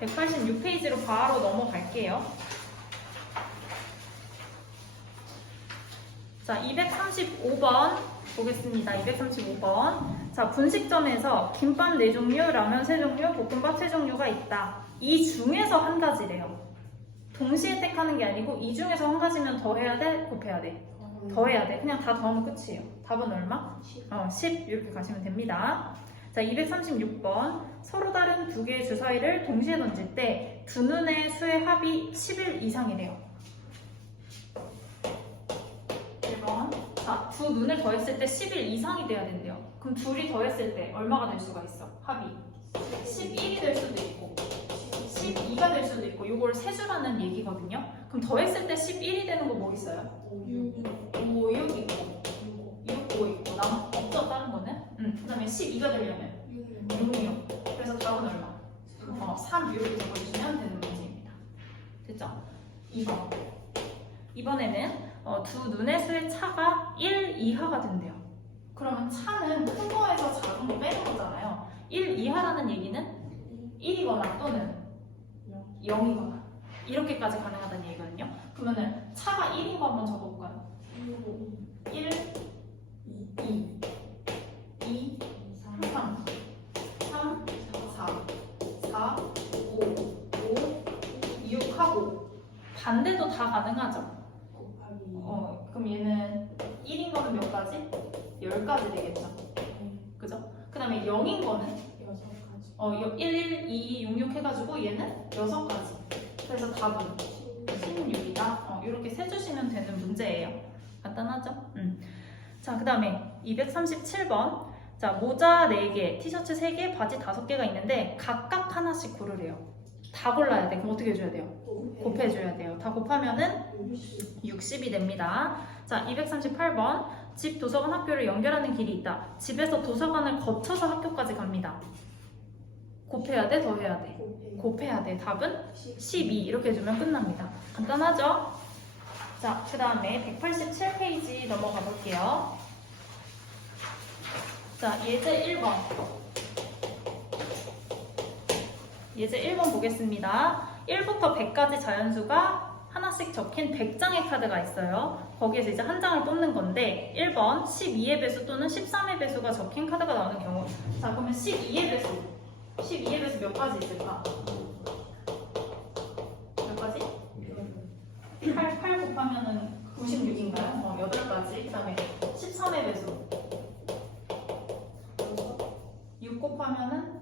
186페이지로 바로 넘어갈게요. 자, 235번 보겠습니다. 235번. 자, 분식점에서 김밥 4종류, 라면 3종류, 볶음밥 3종류가 있다. 이 중에서 한 가지래요. 동시에 택하는 게 아니고 이 중에서 한 가지면 더해야 돼? 곱해야 돼? 더해야 돼. 그냥 다 더하면 끝이에요. 답은 얼마? 10 이렇게 가시면 됩니다. 자, 236번. 서로 다른 두 개의 주사위를 동시에 던질 때 두 눈의 수의 합이 11 이상이래요. 1번. 자, 두 눈을 더했을 때 11 이상이 돼야 된대요. 그럼 둘이 더했을 때 얼마가 될 수가 있어? 합이 11이 될 수도 있고 12가 될 수도 있고, 이걸 세수라는 얘기거든요. 그럼 더했을 때 11이 되는 거 뭐 있어요? 5, 6 있고 6, 5 있고 없죠? 다른 거는? 그 다음에 12가 되려면 6. 그래서 답은 얼마? 3 이렇게 적어주시면 되는 문제입니다. 됐죠? 2번. 이번에는 두 눈의 수의 차가 1 이하가 된대요. 그러면 차는 큰 거에서 작은 거 빼는 거잖아요. 1 이하라는 얘기는 1이거나 또는 0이거나 이렇게까지 가능하다는 얘기거든요. 그러면은 차가 1인 거 한번 적어볼까요? 1, 2, 2, 3, 3, 4, 4, 5, 6 하고 반대도 다 가능하죠? 그럼 얘는 1인 거는 몇 가지? 10가지 되겠죠? 그죠? 그 다음에 0인 거는 1, 1, 2, 6, 6 해가지고 얘는 6가지. 그래서 답은 16이다. 이렇게 세주시면 되는 문제예요. 간단하죠? 자, 그 다음에 237번. 자, 모자 4개, 티셔츠 3개, 바지 5개가 있는데 각각 하나씩 고르래요. 다 골라야 돼. 그럼 어떻게 해줘야 돼요? 곱해줘야 돼요. 다 곱하면은 60이 됩니다. 자, 238번. 집, 도서관, 학교를 연결하는 길이 있다. 집에서 도서관을 거쳐서 학교까지 갑니다. 곱해야 돼? 더해야 돼? 곱해야 돼. 답은 12 이렇게 해주면 끝납니다. 간단하죠? 자, 그 다음에 187페이지 넘어가 볼게요. 자, 예제 1번. 예제 1번 보겠습니다. 1부터 100까지 자연수가 하나씩 적힌 100장의 카드가 있어요. 거기에서 이제 한 장을 뽑는 건데 1번 12의 배수 또는 13의 배수가 적힌 카드가 나오는 경우. 자, 그러면 12의 배수. 12의 배수 몇 가지 있을까? 몇 가지? 8 곱하면은 96인가요? 8가지. 그 다음에 13의 배수 6 곱하면은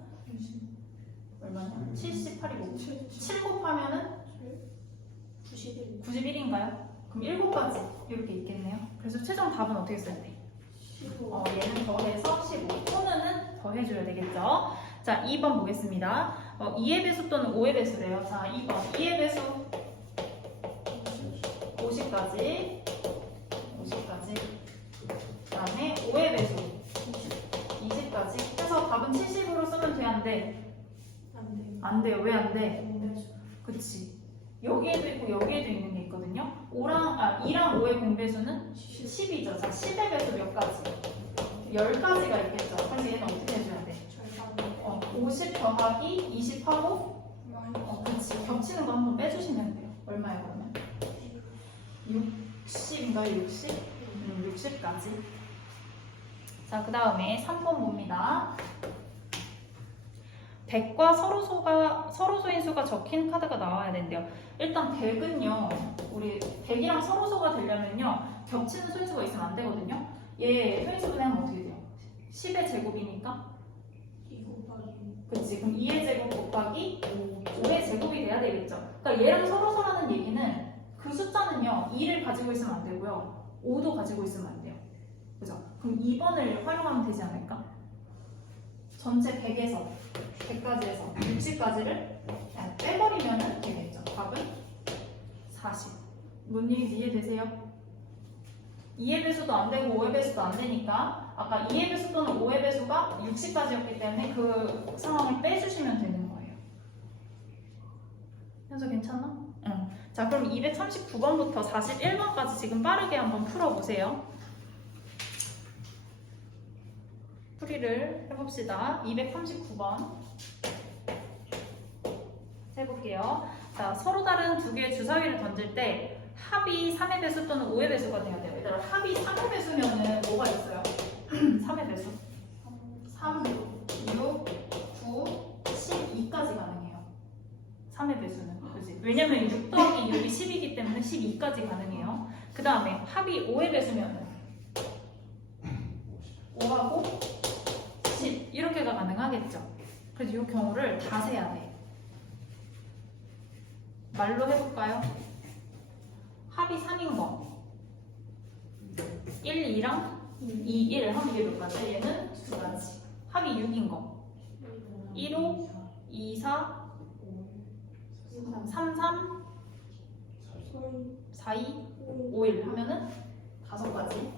얼마냐? 78이고 7 곱하면은 91인가요? 그럼 7가지 이렇게 있겠네요. 그래서 최종 답은 어떻게 써야 돼? 얘는 더해서 15. 또는 더해줘야 되겠죠? 자, 2번 보겠습니다. 2의 배수 또는 5의 배수래요. 자, 2번 2의 배수 50까지 그 다음에 5의 배수 20까지 해서 답은 70으로 쓰면 돼? 안 돼? 안 돼요. 왜 안 돼? 그치. 여기에도 있고 여기에도 있는 게 있거든요. 2랑 5의 공배수는 10이죠. 자, 10의 배수 몇 가지? 10가지가 있겠죠. 그래서 얘는 어떻게 해줘야 돼? 50 더하기 20하고 그치. 겹치는 거 한번 빼주시면 돼요. 얼마예요 그러면? 60인가요? 60? 60까지. 자, 그 다음에 3번 봅니다. 100과 서로소인 수가 적힌 카드가 나와야 된대요. 일단 100은요, 우리 100이랑 서로소가 되려면요, 겹치는 소인수가 있으면 안 되거든요. 얘 소인수분해하면 어떻게 돼요? 10의 제곱이니까? 그치. 그럼 2의 제곱 곱하기 5의 제곱이 돼야 되겠죠. 그러니까 얘랑 서로소라는 얘기는 그 숫자는요, 2를 가지고 있으면 안 되고요, 5도 가지고 있으면 안 돼요. 그죠? 그럼 2번을 활용하면 되지 않을까? 전체 100까지에서 60까지를 빼버리면 되겠죠. 답은 40. 뭔 얘기인지 이해되세요? 2의 배수도 안 되고 5의 배수도 안 되니까 아까 2의 배수 또는 5의 배수가 60까지였기 때문에 그 상황을 빼주시면 되는 거예요. 현서 괜찮아? 응. 자, 그럼 239번부터 41번까지 지금 빠르게 한번 풀어보세요. 풀이를 해봅시다. 239번. 해볼게요. 자, 서로 다른 두 개의 주사위를 던질 때 합이 3의 배수 또는 5의 배수가 돼야 돼요. 얘들아, 합이 3의 배수면은 뭐가 있어요? 3의 배수. 3, 6, 9, 12까지 가능해요. 3의 배수는. 그렇지? 왜냐면 6 더하기 6이 10이기 때문에 12까지 가능해요. 그 다음에 합이 5의 배수면은 5하고 10 이렇게가 가능하겠죠. 그래서 이 경우를 다 세야 돼. 말로 해볼까요? 합이 3인 거 1, 2랑 2, 1 하면 이게 몇 가지? 얘는 두 가지. 합이 6인 거 1, 5, 2, 4, 3, 3, 4, 2, 5, 1 하면은 다섯 가지.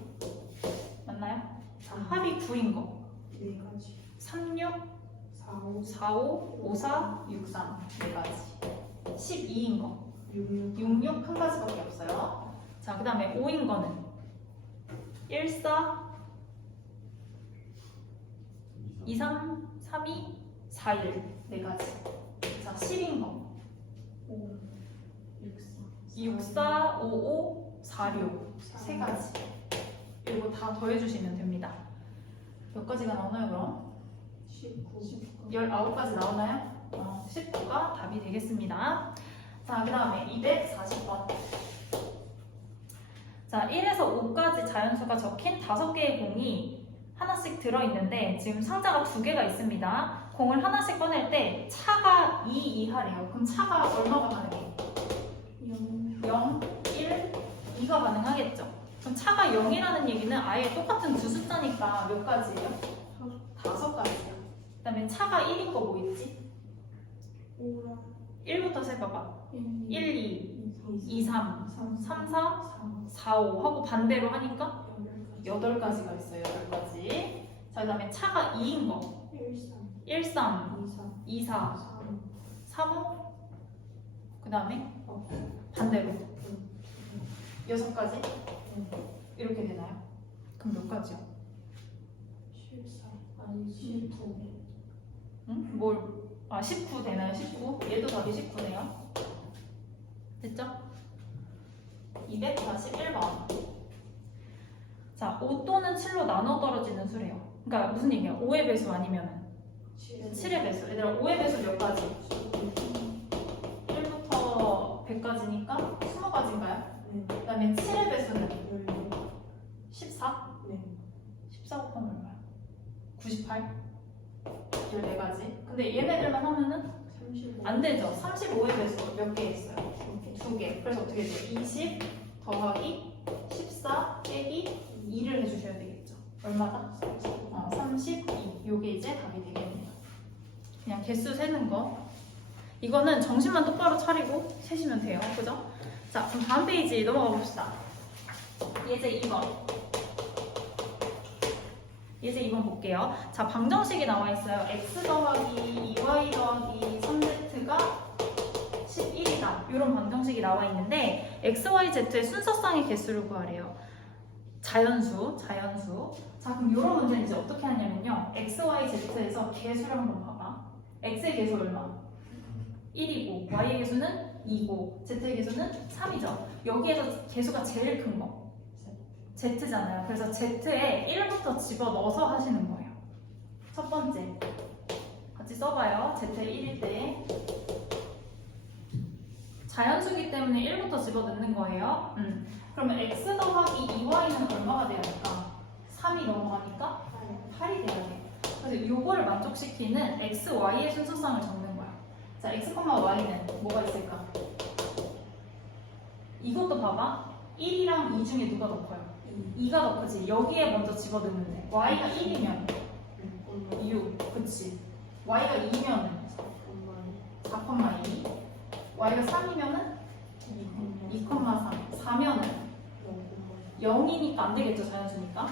맞나요? 자, 합이 9인 거 3, 6, 4, 5, 5, 4, 6, 3 네 가지. 12인 거 6, 6 한 가지밖에 없어요. 자, 그 다음에 5인 거는 1, 4, 2, 3, 3, 2, 4, 1 네 가지. 자, 10인 거 6, 4, 5, 5, 4, 6 세 가지. 이거 다 더해주시면 됩니다. 몇 가지가 나오나요, 그럼? 19가지 나오나요? 19가 답이 되겠습니다. 자, 그 다음에 240번. 자, 1에서 5까지 자연수가 적힌 5개의 공이 하나씩 들어있는데 지금 상자가 2개가 있습니다. 공을 하나씩 꺼낼 때 차가 2 이하래요. 그럼 차가 얼마가 가능해요? 0, 1, 2가 가능하겠죠. 그럼 차가 0이라는 얘기는 아예 똑같은 두 숫자니까 몇 가지예요? 5가지예요. 그 다음에 차가 1인 거 뭐 있지? 1부터 세봐봐. 1, 2, 2, 3, 3, 4, 4, 5 하고 반대로 하니까 8가지가 있어요. 8가지. 자, 그 다음에 차가 2인 거 1, 3, 2, 4, 3, 5 그 다음에 반대로 6가지? 이렇게 되나요? 그럼 몇 가지요? 19. 응? 19 되나요? 19? 얘도 답이 19네요. 됐죠? 241번. 자, 5 또는 7로 나눠 떨어지는 수래요. 그러니까 무슨 얘기야? 5의 배수 아니면 7의 배수. 얘들아, 5의 배수 몇 가지? 1부터 100까지니까 20가지인가요? 그 다음에 7의 배수는 14? 14 곱하면 얼마야? 98? 14가지. 근데 얘네들만 하면은 안 되죠. 35의 배수 몇 개 있어요? 2개. 그래서 어떻게 돼요? 20 더하기 14 빼기 2를 해주셔야 되겠죠. 얼마다? 32. 요게 이제 답이 되겠네요. 그냥 개수 세는 거. 이거는 정신만 똑바로 차리고 세시면 돼요. 그죠? 자, 그럼 다음 페이지 넘어가 봅시다. 예제 2번. 예제 2번 볼게요. 자, 방정식이 나와 있어요. x 더하기 2y 더하기 3z가 11이다. 이런 방정식이 나와 있는데 x, y, z의 순서상의 개수를 구하래요. 자연수. 자, 그럼 이런 문제는 이제 어떻게 하냐면요. x, y, z에서 개수를 한번 봐봐. x의 개수 얼마? 1이고 y의 개수는 2고 z의 개수는 3이죠. 여기에서 개수가 제일 큰 거 z잖아요. 그래서 z에 1부터 집어넣어서 하시는 거예요. 첫 번째 같이 써봐요. z에 1일 때 자연수기 때문에 1부터 집어넣는 거예요. 그러면 x 더하기 2y는 얼마가 돼야 될까? 3이 넘어가니까 8이 돼야 돼요. 그래서 이거를 만족시키는 x, y의 순서상을 적는 거야. 자, x, y는 뭐가 있을까? 이것도 봐봐. 1이랑 2 중에 누가 더 커요? 2가 더 크지. 여기에 먼저 집어넣는데 y가 1이면 6, 그치. y가 2면은 4,2 y가 3이면은 2,3 4면은 0이니까 안 되겠죠. 자연수니까.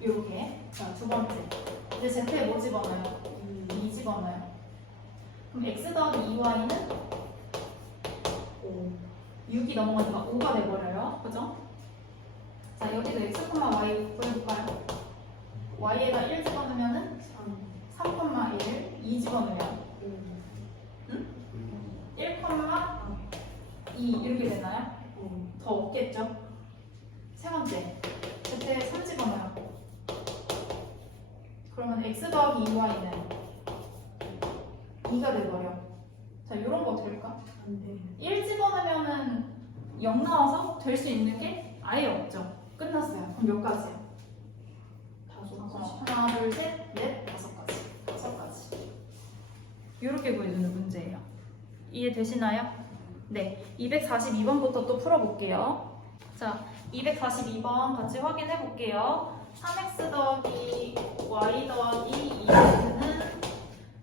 이렇게. 자, 두 번째. 이제 z에 뭐 집어넣어요? 2 집어넣어요. 그럼 x 더하기 2y는 6이 넘어가니까 5가 돼버려요. 그죠? 자, 여기도 x, y 보여볼까요? y에다 1 집어넣으면은 3,1 2 집어넣으면 1, 2 이렇게 되나요? 더 없겠죠? 세 번째, Z에 3 집어넣어요. 그러면 X 더하기 2Y는 2가 돼버려. 자, 이런 거 될까? 안 돼. 1 집어넣으면은 0 나와서 될 수 있는 게 아예 없죠. 끝났어요. 그럼 몇 가지야? 하나, 둘, 셋, 넷, 다섯 가지. 이렇게 보여주는 문제예요. 이해되시나요? 네. 242번부터 또 풀어볼게요. 자, 242번 같이 확인해 볼게요. 3x 더하기 y 더하기 2x는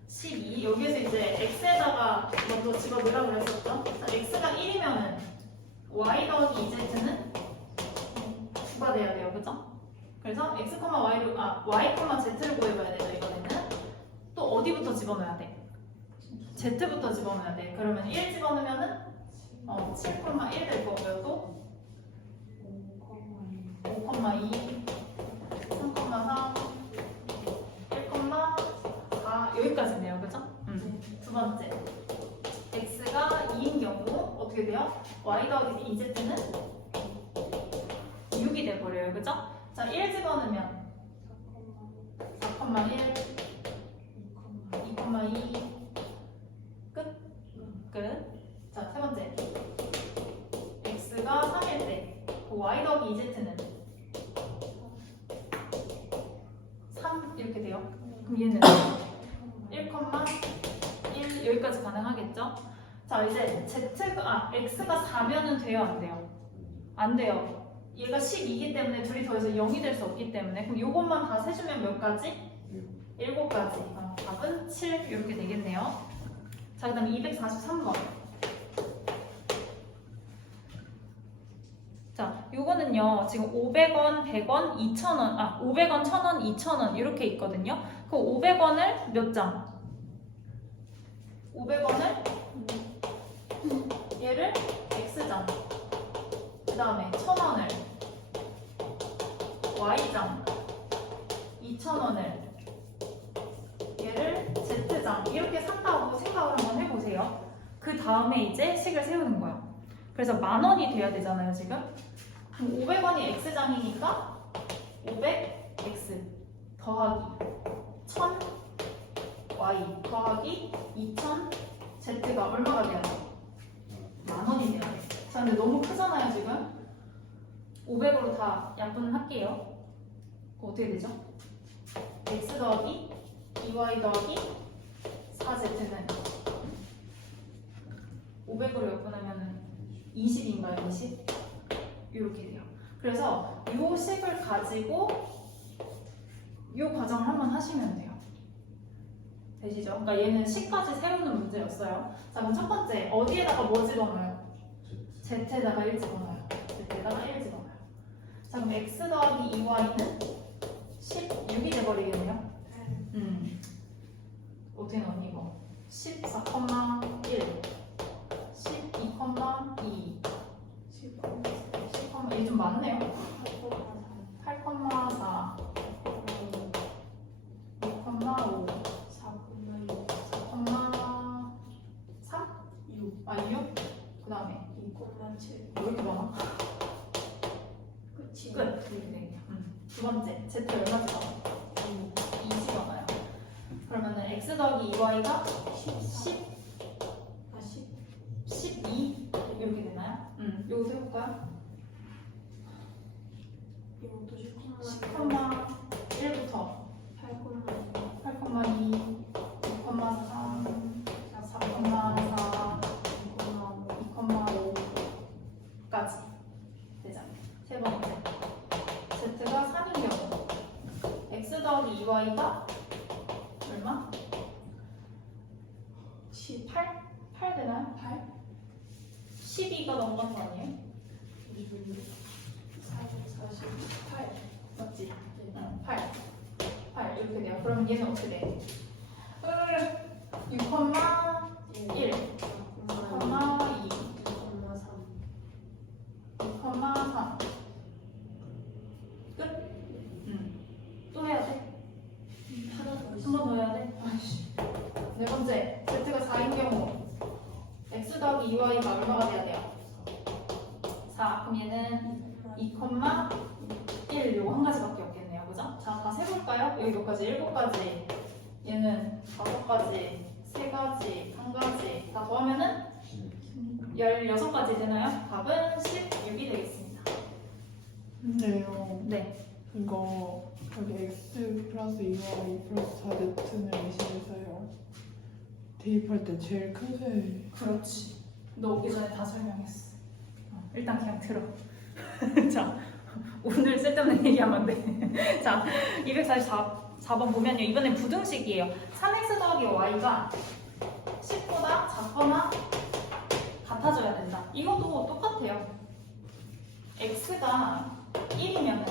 12. 여기에서 이제 x에다가 먼저 집어넣으라고 그랬었죠? 자, x가 1이면은 y 더하기 2z는 9가 돼야 돼요. 그죠? 그래서 x, y를, y, z를 구해봐야 되죠. 이번에는 또 어디부터 집어넣어야 돼? z부터 집어넣어야 돼. 그러면 1 집어넣으면은 7,1 될 거고요. 또 5,2, 3,3, 1,4 여기까지네요. 그죠? 두 번째, x가 2인 경우 어떻게 돼요? y 더하기 2z는 6이 돼버려요. 그죠? 자, 1 집어넣으면 4,1, 2,2 끝. 자, 세 번째, x가 3일 때 y 더하기 2z는 3 이렇게 돼요. 그럼 얘는 1,1 여기까지 가능하겠죠? 자, 이제 x가 4면은 돼요, 안 돼요? 안 돼요. 얘가 12이기 때문에 둘이 더해서 0이 될 수 없기 때문에 그럼 요것만 다 세주면 몇 가지? 7가지. 답은 7 이렇게 되겠네요. 자, 그 다음에 243번. 자, 요거는요, 지금 500원, 100원, 2,000원, 500원, 1,000원, 2,000원 이렇게 있거든요. 그 500원을 몇 장? 500원을 얘를 X장. 그 다음에 1,000원을 Y장. 2,000원을 얘를 Z장. 이렇게 산다고 생각을 한번 해보세요. 그 다음에 이제 식을 세우는 거예요. 그래서 10,000원이 돼야 되잖아요, 지금. 그럼 500원이 X장이니까 500X 더하기 1,000Y 더하기 2,000Z가 얼마가 돼야 돼요? 10,000원이 돼야 돼요. 자, 근데 너무 크잖아요, 지금. 500으로 다 약분할게요. 어떻게 되죠? X 더하기 2Y 더하기 4Z는 500으로 약분하면 20인가요? 20? 이렇게 돼요. 그래서 이 식을 가지고 이 과정을 한번 하시면 돼요. 되시죠? 그러니까 얘는 식까지 세우는 문제였어요. 자, 그럼 첫 번째 어디에다가 뭐 집어넣어요? Z에다가 1 집어넣어요. Z에다가 1 집어넣어요. 자, 그럼 X 더하기 2Y는 16이 돼버리겠네요. 어떻게 넣니 이거? 14,1 12,2 10,2 좀 많네요. 8,4 6,5 4,3 6 그 다음에 2,7 왜 이렇게 많아? 끝이. 끝! 이렇게 되겠네요. 두 번째, Z 얼마 죠? 20 많아요. 그러면은 X 더하기 2Y가 12 이렇게 되나요? 요거 세볼까요? 이것도 10,1부터 8,2 6,3 4,4 2,5까지 되잖아요. 세 번째, Z가 3인 경우 X 더하기 2Y가 얼마? 8 되나요? 8? 12가 넘어간 거 아니에요? 448 맞지? 8 이렇게 돼요. 그럼 얘는 어떻게 돼? 6,1 6,2 6,3 끝? 또 해야 돼? 하나 더 한 있어. 번 더 해야 돼? 아이씨. 네 번째, Z가 4인 경우 X 더하기 2Y가 얼마가 돼야 돼요? 자, 그럼 얘는 2,1 요거 한 가지밖에 없겠네요. 그죠? 자, 다 세볼까요? 여기 몇 가지? 7가지. 얘는 5가지, 3가지, 1가지. 다 더하면은 16가지 되나요? 답은 16이 되겠습니다. 근데요. 네. 이거 여기 x 플러스 2y 플러스 4z는 의심해서요. 대입할 때 제일 큰 수. 그렇지. 너 오기 전에 다 설명했어. 일단 그냥 들어. 자, 오늘 쓸데없는 얘기하면 안 돼. 자, 244번 보면요. 이번엔 부등식이에요. 3x 더하기 y가 10보다 작거나 같아져야 된다. 이것도 똑같아요. x가 1이면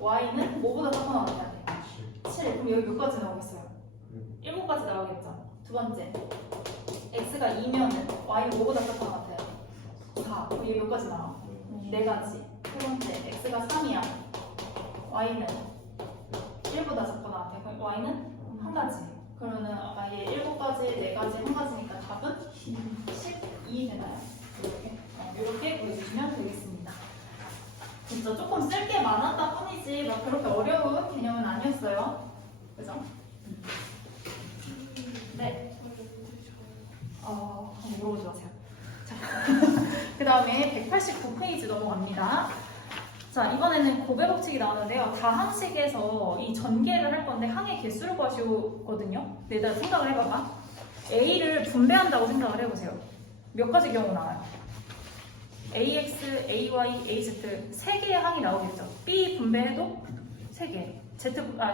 y는 뭐보다 작거나 같아야 돼? 7. 그럼 여기 몇 가지 나오겠어요? 7가지 나오겠죠. 두 번째. x가 2면은 y는 뭐보다 작거나 같아요? 4. 그럼 얘 몇 가지 나와? 4가지. 세 번째. x가 3이야. y는 1보다 작거나 같아요. 그럼 y는 한 가지. 그러면은 아까 얘 7가지, 4가지, 한 가지니까 답은 12 되나요? 이렇게 보여주시면 되겠습니다. 진짜 조금 쓸 게 많았다 뿐이지 막 그렇게 어려운 개념은 아니었어요. 그죠? 네. 한번 물어보지 마세요. 자, 그 다음에 189페이지 넘어갑니다. 자, 이번에는 곱의 법칙이 나오는데요. 다항식에서 이 전개를 할 건데 항의 개수를 구하시거든요. 내가 생각을 해봐봐. A를 분배한다고 생각을 해보세요. 몇 가지 경우 나와요? AX, AY, AZ 3개의 항이 나오겠죠. B 분배해도 3개,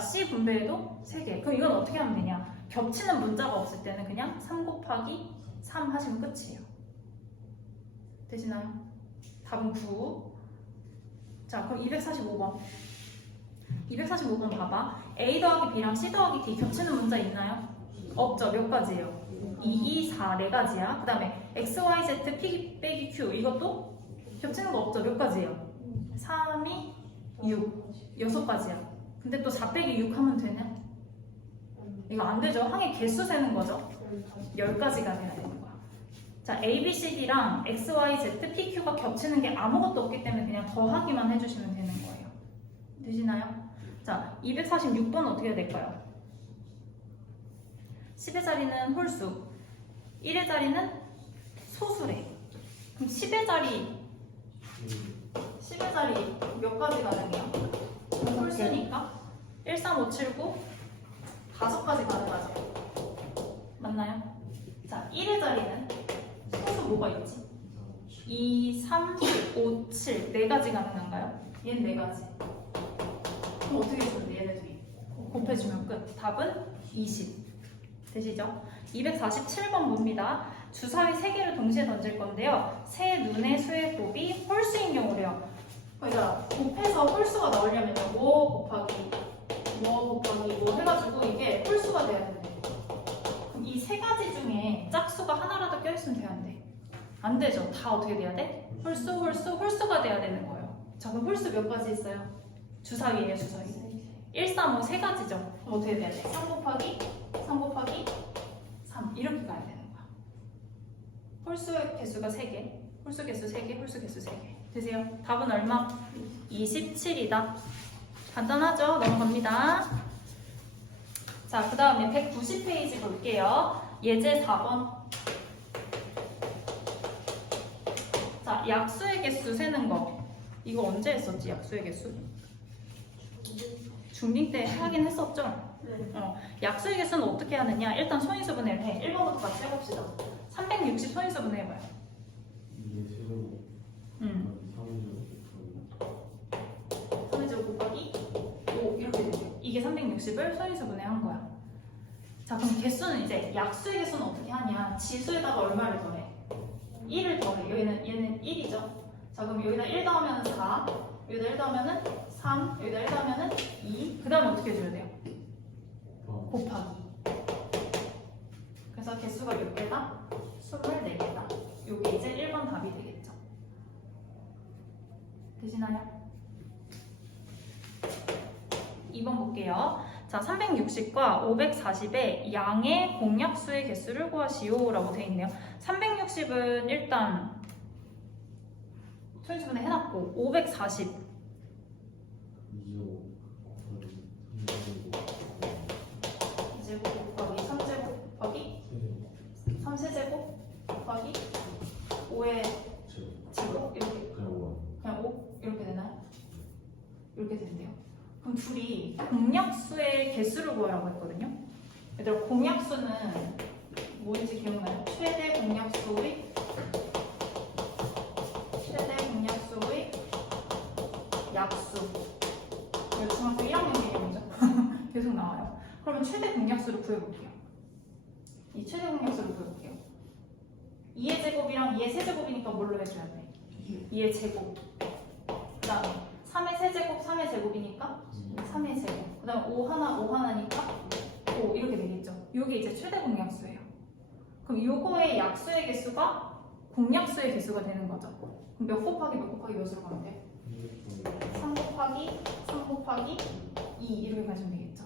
C 분배해도 3개. 그럼 이건 어떻게 하면 되냐? 겹치는 문자가 없을 때는 그냥 3 곱하기 3 하시면 끝이에요. 되시나요? 답은 9. 자, 그럼 245번. 245번 봐봐. A 더하기 B랑 C 더하기 D 겹치는 문자 있나요? 없죠. 몇 가지예요? 2, 2, 4, 4가지야. 그 다음에 X, Y, Z, P 빼기 Q 이것도 겹치는 거 없죠. 몇 가지예요? 3, 2, 6 6가지야. 근데 또 4 빼기 6 하면 되냐? 이거 안 되죠. 항의 개수 세는 거죠. 10가지가 돼야 되는 거야. 자, A, B, C, D랑 X, Y, Z, P, Q가 겹치는 게 아무것도 없기 때문에 그냥 더하기만 해주시면 되는 거예요. 되시나요? 자, 246번 어떻게 해야 될까요? 10의 자리는 홀수, 1의 자리는 소수래. 그럼 10의 자리 몇 가지 가능해요? 홀수니까 1, 3, 5, 7, 9 5가지 가능하죠. 맞나요? 자, 1의 자리는 소수 뭐가 있지? 2, 3, 5, 7 4가지 가능한가요? 얘는 4가지. 그럼 어떻게 해주면 돼? 얘네 둘이 곱해주면 끝. 답은 20. 되시죠? 247번 봅니다. 주사위 3개를 동시에 던질 건데요. 세 눈의 수의 곱이 홀수인 경우래요. 그러니까 곱해서 홀수가 나오려면요. 뭐 곱하기 뭐 해가지고 이게 홀수가 돼야 된대. 그럼 이 3가지 중에 짝수가 하나라도 껴있으면 돼야 안 돼? 안 되죠. 다 어떻게 돼야 돼? 홀수가 돼야 되는 거예요. 자, 그럼 홀수 몇 가지 있어요? 주사위예요, 주사위. 1, 3, 5 3가지죠. 그럼 어떻게 돼야 돼? 3 곱하기 3 이렇게 가야 되는 거야. 홀수 개수가 3개, 홀수 개수 3개, 홀수 개수 3개. 되세요? 답은 얼마? 27이다. 간단하죠? 넘어갑니다. 자, 그 다음에 190페이지 볼게요. 예제 4번. 자, 약수의 개수 세는 거. 이거 언제 했었지? 약수의 개수? 중딩 때 하긴 했었죠? 네. 약수의 개수는 어떻게 하느냐? 일단 소인수분해를 해. 1번부터 같이 해봅시다. 360 소인수분해 해봐요. 이게 세제곱 3제곱 3제곱 곱하기 5 이렇게 되죠. 이게 360을 소인수분해 한 거야. 자, 그럼 개수는 이제 약수의 개수는 어떻게 하냐? 지수에다가 얼마를 더해? 1을 더해. 얘는 1이죠. 자, 그럼 여기다 1 더하면 4, 여기다 1 더하면 3, 여기다 1 더하면 2. 그 다음에 어떻게 해줘야 돼요? 곱하기. 그래서 개수가 몇 개다? 24개다. 요게 이제 1번 답이 되겠죠. 되시나요? 2번 볼게요. 자, 360과 540의 양의 공약수의 개수를 구하시오 라고 되어 있네요. 360은 일단 소인수분해 해놨고 540 2제곱 곱하기 3제곱 곱하기 3세제곱 곱하기 5의 제곱 이렇게 그냥 5 이렇게 되나요? 이렇게 된대요. 그럼 둘이 공약수의 개수를 구하라고 했거든요. 얘들아 공약수는 뭔지 기억나요? 최대 공약수의 약수. 이거 중학교 1학년 개념이죠. 계속 나와요. 그러면 최대 공약수를 구해볼게요. 이 최대 공약수를 구해볼게요. 2의 제곱이랑 2의 세제곱이니까 뭘로 해줘야 돼? 2의 제곱. 그 다음에 3의 세제곱, 3의 제곱이니까 3의 제곱. 그 다음에 5 하나, 5 하나니까 5 이렇게 되겠죠. 이게 이제 최대 공약수예요. 그럼 요거의 약수의 개수가 공약수의 개수가 되는 거죠. 그럼 몇 곱하기 몇 곱하기 몇으로 가면 돼요? 3 곱하기 3 곱하기 2 이렇게 가시면 되겠죠.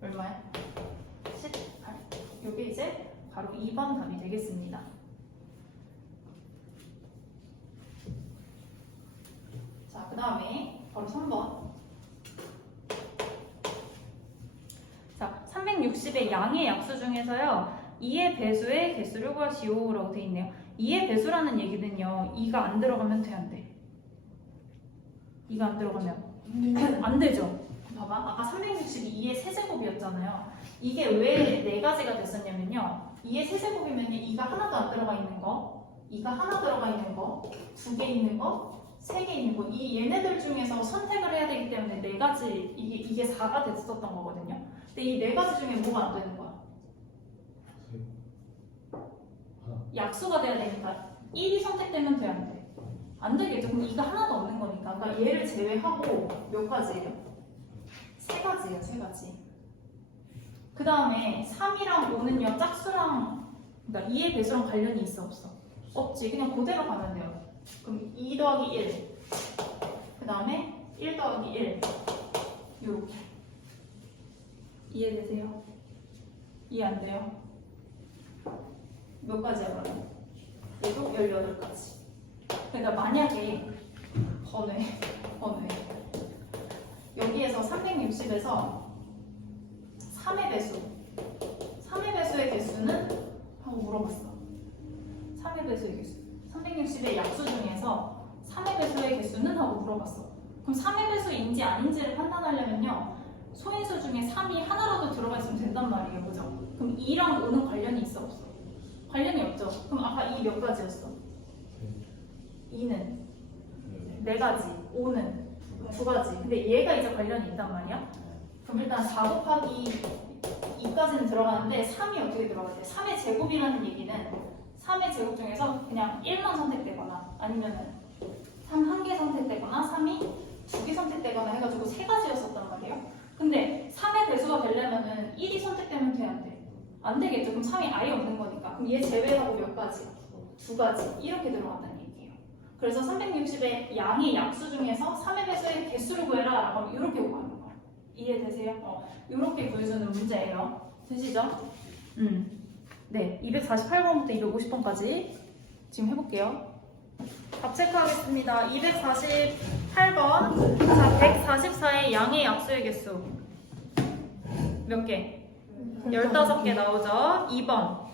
얼마야? 18. 이게 이제 바로 2번 답이 되겠습니다. 자, 그 다음에 바로 3번. 자, 360의 양의 약수 중에서요 2의 배수의 개수를 구하시오 라고 되어 있네요. 2의 배수라는 얘기는요 2가 안 들어가면 돼, 안 돼? 2가 안 들어가면 안 되죠. 봐봐, 아까 360이 2의 세제곱이었잖아요. 이게 왜 4가지가 됐었냐면요 2의 세제곱이면 2가 하나도 안 들어가 있는 거, 2가 하나 들어가 있는 거, 2개 있는 거, 3개 있는 거, 이 얘네들 중에서 선택을 해야 되기 때문에 4가지, 이게 4가 됐었던 거거든요. 근데 이 4가지 중에 뭐가 안 되는 거야? 약수가 돼야 되니까 1이 선택되면 돼, 안 돼? 안 되겠죠. 그럼 2가 하나도 없는 거니까. 그러니까 얘를 제외하고 몇 가지예요? 3가지예요, 3가지. 그 다음에 3이랑 5는요, 짝수랑, 그러니까 2의 배수랑 관련이 있어, 없어? 없지. 그냥 그대로 가면 돼요. 그럼 2 더하기 1. 그 다음에 1 더하기 1. 요렇게. 이해되세요? 이해 안 돼요? 몇 가지야, 그러면? 얘도 18가지. 그러니까 만약에 번외 여기에서 360에서 3의 배수의 개수는? 하고 물어봤어. 3의 배수의 개수 360의 약수 중에서 3의 배수의 개수는? 하고 물어봤어. 그럼 3의 배수인지 아닌지를 판단하려면요 소인수 중에 3이 하나라도 들어가 있으면 된단 말이에요, 그죠? 그럼 2랑 5는 관련이 있어, 없어? 관련이 없죠. 그럼 아까 2 몇 가지였어? 2는 4가지, 5는 2가지. 근데 얘가 이제 관련이 있단 말이야. 그럼 일단 4 곱하기 2까지는 들어가는데 3이 어떻게 들어가야 돼? 3의 제곱이라는 얘기는 3의 제곱 중에서 그냥 1만 선택되거나 아니면은 3 한 개 선택되거나 3이 2개 선택되거나 해가지고 3가지였었단 말이에요. 근데 3의 배수가 되려면은 1이 선택되면 돼, 안 돼? 안 되겠죠. 그럼 3이 아예 없는 거니까. 그럼 얘 제외하고 몇 가지? 2가지. 이렇게 들어간다는 얘기예요. 그래서 360의 양의 약수 중에서 3의 배수의 개수를 구해라. 그럼 이렇게 구하는 거예요. 이해되세요? 이렇게 구해주는 문제예요. 되시죠? 네, 248번부터 250번까지 지금 해볼게요. 답 체크하겠습니다. 248번. 자, 144의 양의 약수의 개수. 몇 개? 15개 나오죠? 2번.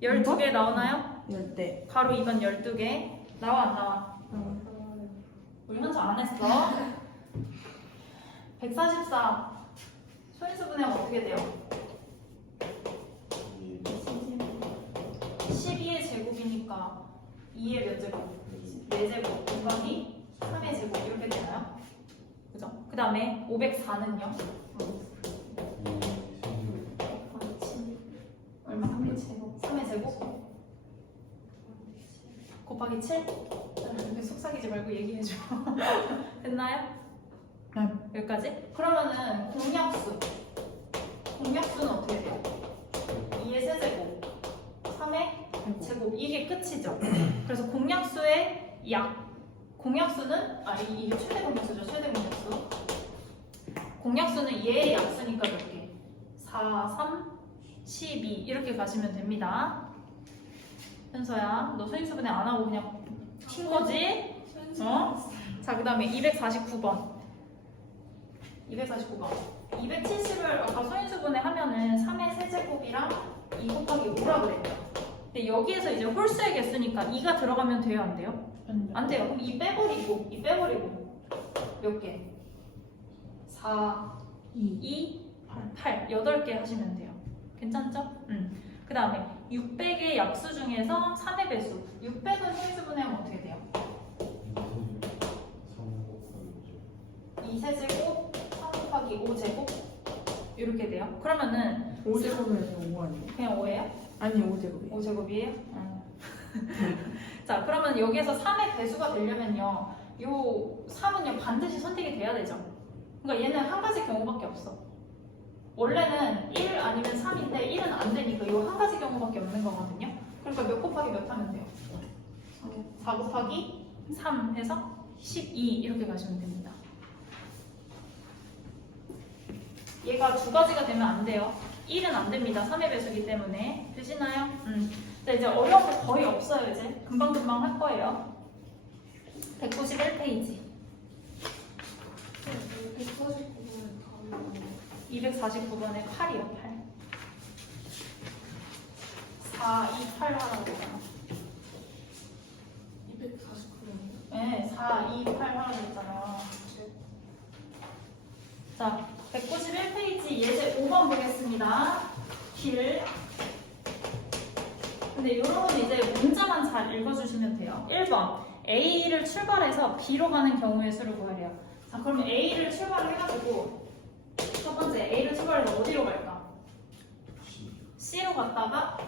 12개 나오나요? 10대. 바로 2번 12개. 나와, 안 나와? 우리 혼자 안 했어. 144. 소인수분해하면 어떻게 돼요? 12의 제곱이니까 2의 몇 제곱? 4제곱 곱하기 3의 제곱 이렇게 되나요? 그죠? 그 다음에 504는요? 얼마? 3의 제곱? 3의 제곱? 곱하기 7? 속삭이지 말고 얘기해줘. 됐나요? 네. 여기까지? 그러면은 공약수는 어떻게 돼요? 2의 세제곱 3의 제곱 이게 끝이죠. 그래서 공약수의 공약수는 이게 최대 공약수죠. 최대 공약수. 공약수는 얘의 약수니까 몇 개? 4, 3, 12 이렇게 가시면 됩니다. 현서야, 너 소인수분해 안 하고 그냥 튄 거지? 어? 자, 그 다음에 249번. 249번. 270을 아까 소인수분해 하면은 3의 세제곱이랑 2 곱하기 5라 그랬죠. 근데 여기에서 이제 홀수의 개수니까 2가 들어가면 돼요, 안 돼요? 안 돼요. 그럼 2 빼버리고, 2 빼버리고. 몇 개? 4, 2, 8. 8개 하시면 돼요. 괜찮죠? 그 다음에 600의 약수 중에서 3의 배수. 600은 소인수분해하면 어떻게 돼요? 2세제곱 3 곱하기 5제곱 이렇게 돼요. 그러면은 5제곱이면 5 아니에요? 그냥 5예요? 아니 5제곱이에요. 5제곱이에요? 자, 그러면 여기에서 3의 배수가 되려면요, 요 3은요 반드시 선택이 돼야 되죠. 그러니까 얘는 한 가지 경우밖에 없어. 원래는 1 아니면 3인데 1은 안 되니까 요 한 가지 경우밖에 없는 거거든요. 그러니까 몇 곱하기 몇 하면 돼요? 4 곱하기 3 해서 12 이렇게 가시면 됩니다. 얘가 두 가지가 되면 안 돼요. 1은 안 됩니다. 3의 배수기 때문에. 되시나요? 근데 이제 어려운 거 거의 없어요. 이제 금방금방 할 거예요. 191페이지. 249번에 8이요. 8. 4, 2, 8 하라고 했잖아. 249번. 네, 4, 2, 8 하라고 했잖아요. 자, 191페이지 예제 5번 보겠습니다. 길. 근데 이런 건 이제 문자만 잘 읽어주시면 돼요. 1번. A를 출발해서 B로 가는 경우의 수를 구하래요. 자, 그러면 A를 출발해가지고 첫 번째 A를 출발해서 어디로 갈까? C로 갔다가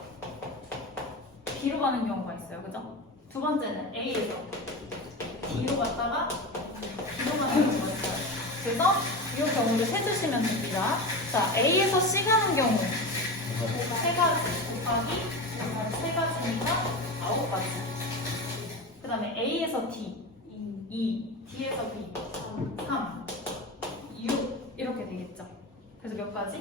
B로 가는 경우가 있어요. 그죠? 두 번째는 A에서 D로 갔다가 B로 가는 경우가 있어요. 그래서 이 경우를 세주시면 됩니다. 자, A에서 C 가는 경우 3가지 곱하기 3가지니까 9가지. 그 다음에 A에서 D 2, D에서 B 3, 6 이렇게 되겠죠. 그래서 몇 가지?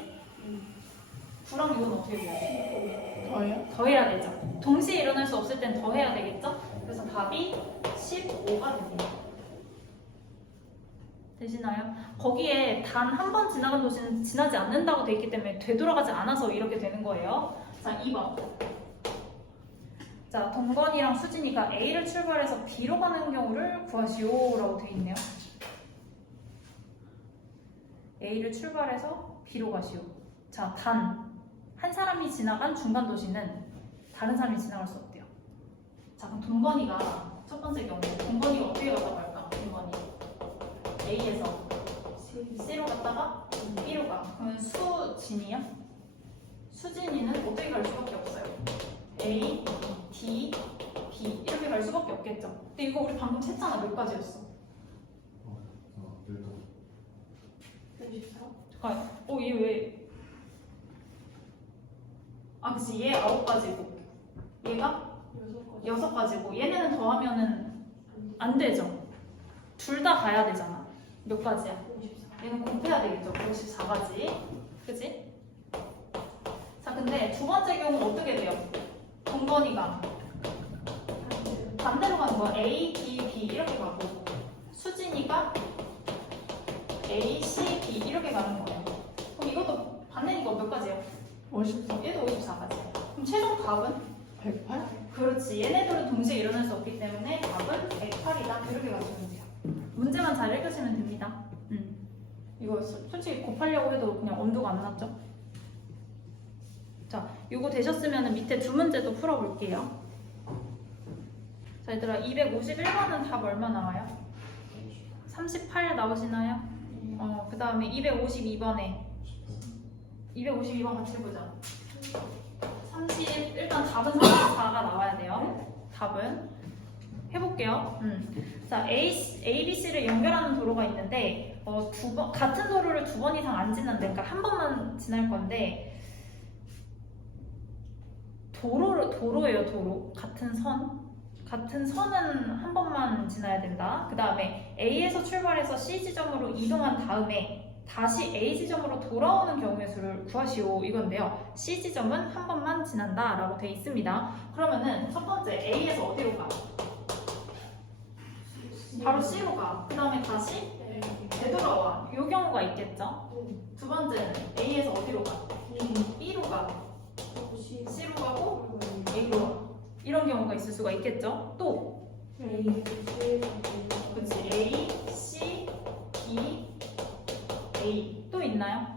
9랑 6은 어떻게 돼야 돼요? 더해요? 더해야 되죠. 동시에 일어날 수 없을 땐 더해야 되겠죠. 그래서 답이 15가 됩니다. 되시나요? 거기에 단 한 번 지나간 도시는 지나지 않는다고 돼 있기 때문에 되돌아가지 않아서 이렇게 되는 거예요. 자, 2번. 자, 동건이랑 수진이가 A를 출발해서 B로 가는 경우를 구하시오라고 돼 있네요. A를 출발해서 B로 가시오. 자, 단 한 사람이 지나간 중간 도시는 다른 사람이 지나갈 수 없대요. 자, 그럼 동건이가 첫 번째 경우 동건이가 어떻게 갔다고 할까? 동건이 A에서 C로 갔다가 B로 가. 그러면 수진이야? 수진이는 어떻게 갈 수밖에 없어요. A, D, B 이렇게 갈 수밖에 없겠죠. 근데 이거 우리 방금 셌잖아. 몇 가지였어? 34? 잠깐. 얘 왜? 아, 그치. 얘 9가지고 얘가 6가지고 얘네는 더하면은 안 되죠. 둘 다 가야 되잖아. 몇 가지야? 54. 얘는 곱해야 되겠죠. 54가지. 그치? 자, 근데 두 번째 경우는 어떻게 돼요? 동건이가 반대로 가는 거야. A, D, B 이렇게 가고 수진이가 A, C, B 이렇게 가는 거예요. 그럼 이것도 반대니까 몇 가지예요? 54. 얘도 54가지예요. 그럼 최종 답은? 108? 그렇지. 얘네들은 동시에 일어날 수 없기 때문에 답은 108이다. 이렇게 가시면 돼요. 문제만 잘 읽으시면 됩니다. 이거 솔직히 곱하려고 해도 그냥 엄두가 안 났죠? 자, 이거 되셨으면 밑에 두 문제도 풀어볼게요. 자, 얘들아, 251번은 답 얼마 나와요? 38 나오시나요? 그 다음에 252번에 252번 같이 해보자. 30, 일단 답은 34가 나와야 돼요. 답은 해볼게요. 자, A, B, C를 연결하는 도로가 있는데 같은 도로를 2번 이상 안 지난대. 그러니까 한 번만 지날 건데 도로예요. 도로. 같은 선은 한 번만 지나야 된다. 그 다음에 A에서 출발해서 C 지점으로 이동한 다음에 다시 A 지점으로 돌아오는 경우의 수를 구하시오 이건데요. C 지점은 한 번만 지난다 라고 돼 있습니다. 그러면은 첫 번째 A에서 어디로 가? 바로 C로 가. 그 다음에 다시 되돌아와. 이 경우가 있겠죠. 두 번째는 A에서 어디로 가? B로 가. C로 가고 A로 가. 이런 경우가 있을 수가 있겠죠. 또 그렇지. A, C, B, A 또 있나요?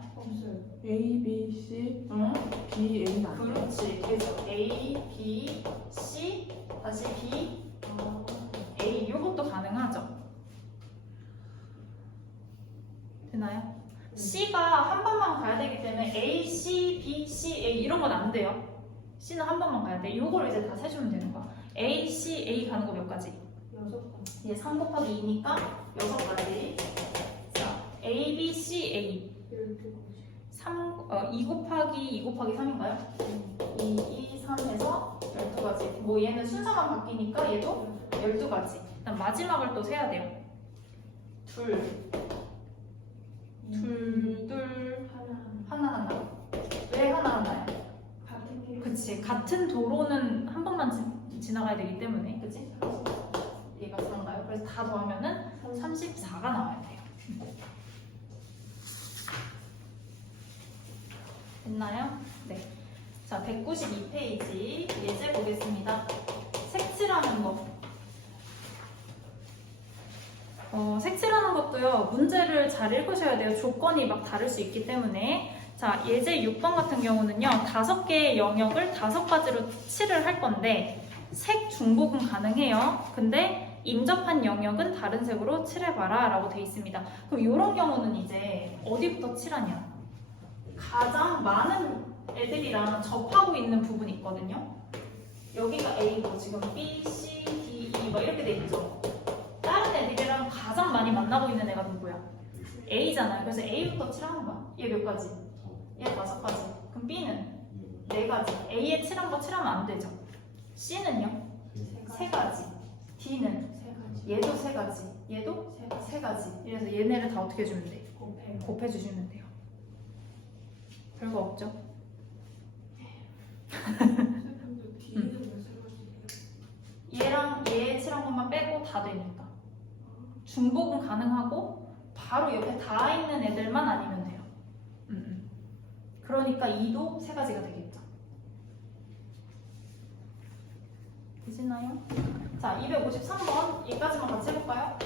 A, B, C, 응. B, N 아니에요? 그렇지. 계속 A, B, C, 다시 B, A 이것도 가능하죠. 되나요? C가 한 번만 가야 되기 때문에 A, C, B, C, A 이런 건 안 돼요. C는 한 번만 가야 돼. 이걸 이제 다 세주면 되는 거야. A, C, A 가는 거 몇 가지? 6번. 얘 3 곱하기 2니까 6가지. 자, A, B, C, A 2 곱하기 3인가요? 2, 2, 3 해서 12가지. 뭐 얘는 순서만 바뀌니까 얘도 12가지. 그다음 마지막을 또 세야 돼요. 둘, 하나. 왜 하나요? 그치. 같은 도로는 한 번만 지나가야 되기 때문에. 그치? 얘가 4인가요? 그래서 다 더하면은 34가 나와야 돼요. 됐나요? 네. 자, 192페이지 예제 보겠습니다. 색칠하는 거. 색칠하는 것도요, 문제를 잘 읽으셔야 돼요. 조건이 막 다를 수 있기 때문에. 자, 예제 6번 같은 경우는요, 5개의 영역을 5가지로 칠을 할 건데, 색 중복은 가능해요. 근데 인접한 영역은 다른 색으로 칠해봐라 라고 되어 있습니다. 그럼 이런 경우는 이제 어디부터 칠하냐? 가장 많은 애들이랑 접하고 있는 부분이 있거든요. 여기가 A고 지금 B, C, D, E 막 이렇게 돼 있죠. 다른 애들이랑 가장 많이 만나고 있는 애가 누구야? A잖아요. 그래서 A부터 칠하는 거야. 얘 몇 가지? 얘 5가지. 그럼 B는 4가지. A에 칠한 거 칠하면 안 되죠. C는요? 3가지. D는 얘도 3가지. 얘도 3가지. 그래서 얘네를 다 어떻게 해주면 돼? 곱해주시면 돼요. 별거 없죠? 얘랑 얘 칠한 것만 빼고 다 되니까. 중복은 가능하고 바로 옆에 다 있는 애들만 아니면 돼요. 그러니까 2도 3가지가 되겠죠. 되시나요? 자, 253번 얘까지만 같이 해볼까요?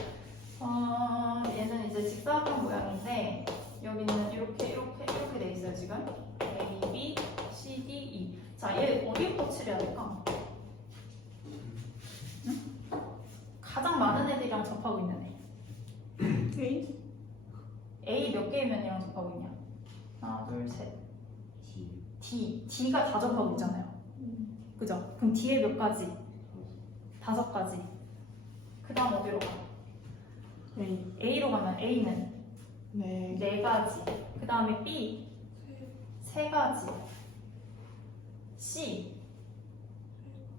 얘는 이제 직사각형 모양인데 여기는 이렇게 돼 있어요 지금. A, B, C, D, E. 자, 얘 어디부터 칠해야 될까? 응? 가장 많은 애들이랑 접하고 있는 애. A 몇 개의 면이랑 접하고 있냐? 하나, 둘, 셋. D가 다 접하고 있잖아요. 그죠? 그럼 D에 몇 가지? 5가지. 그 다음 어디로 가? A로 가면 A는 네. 4가지. 그 다음에 B 3가지. C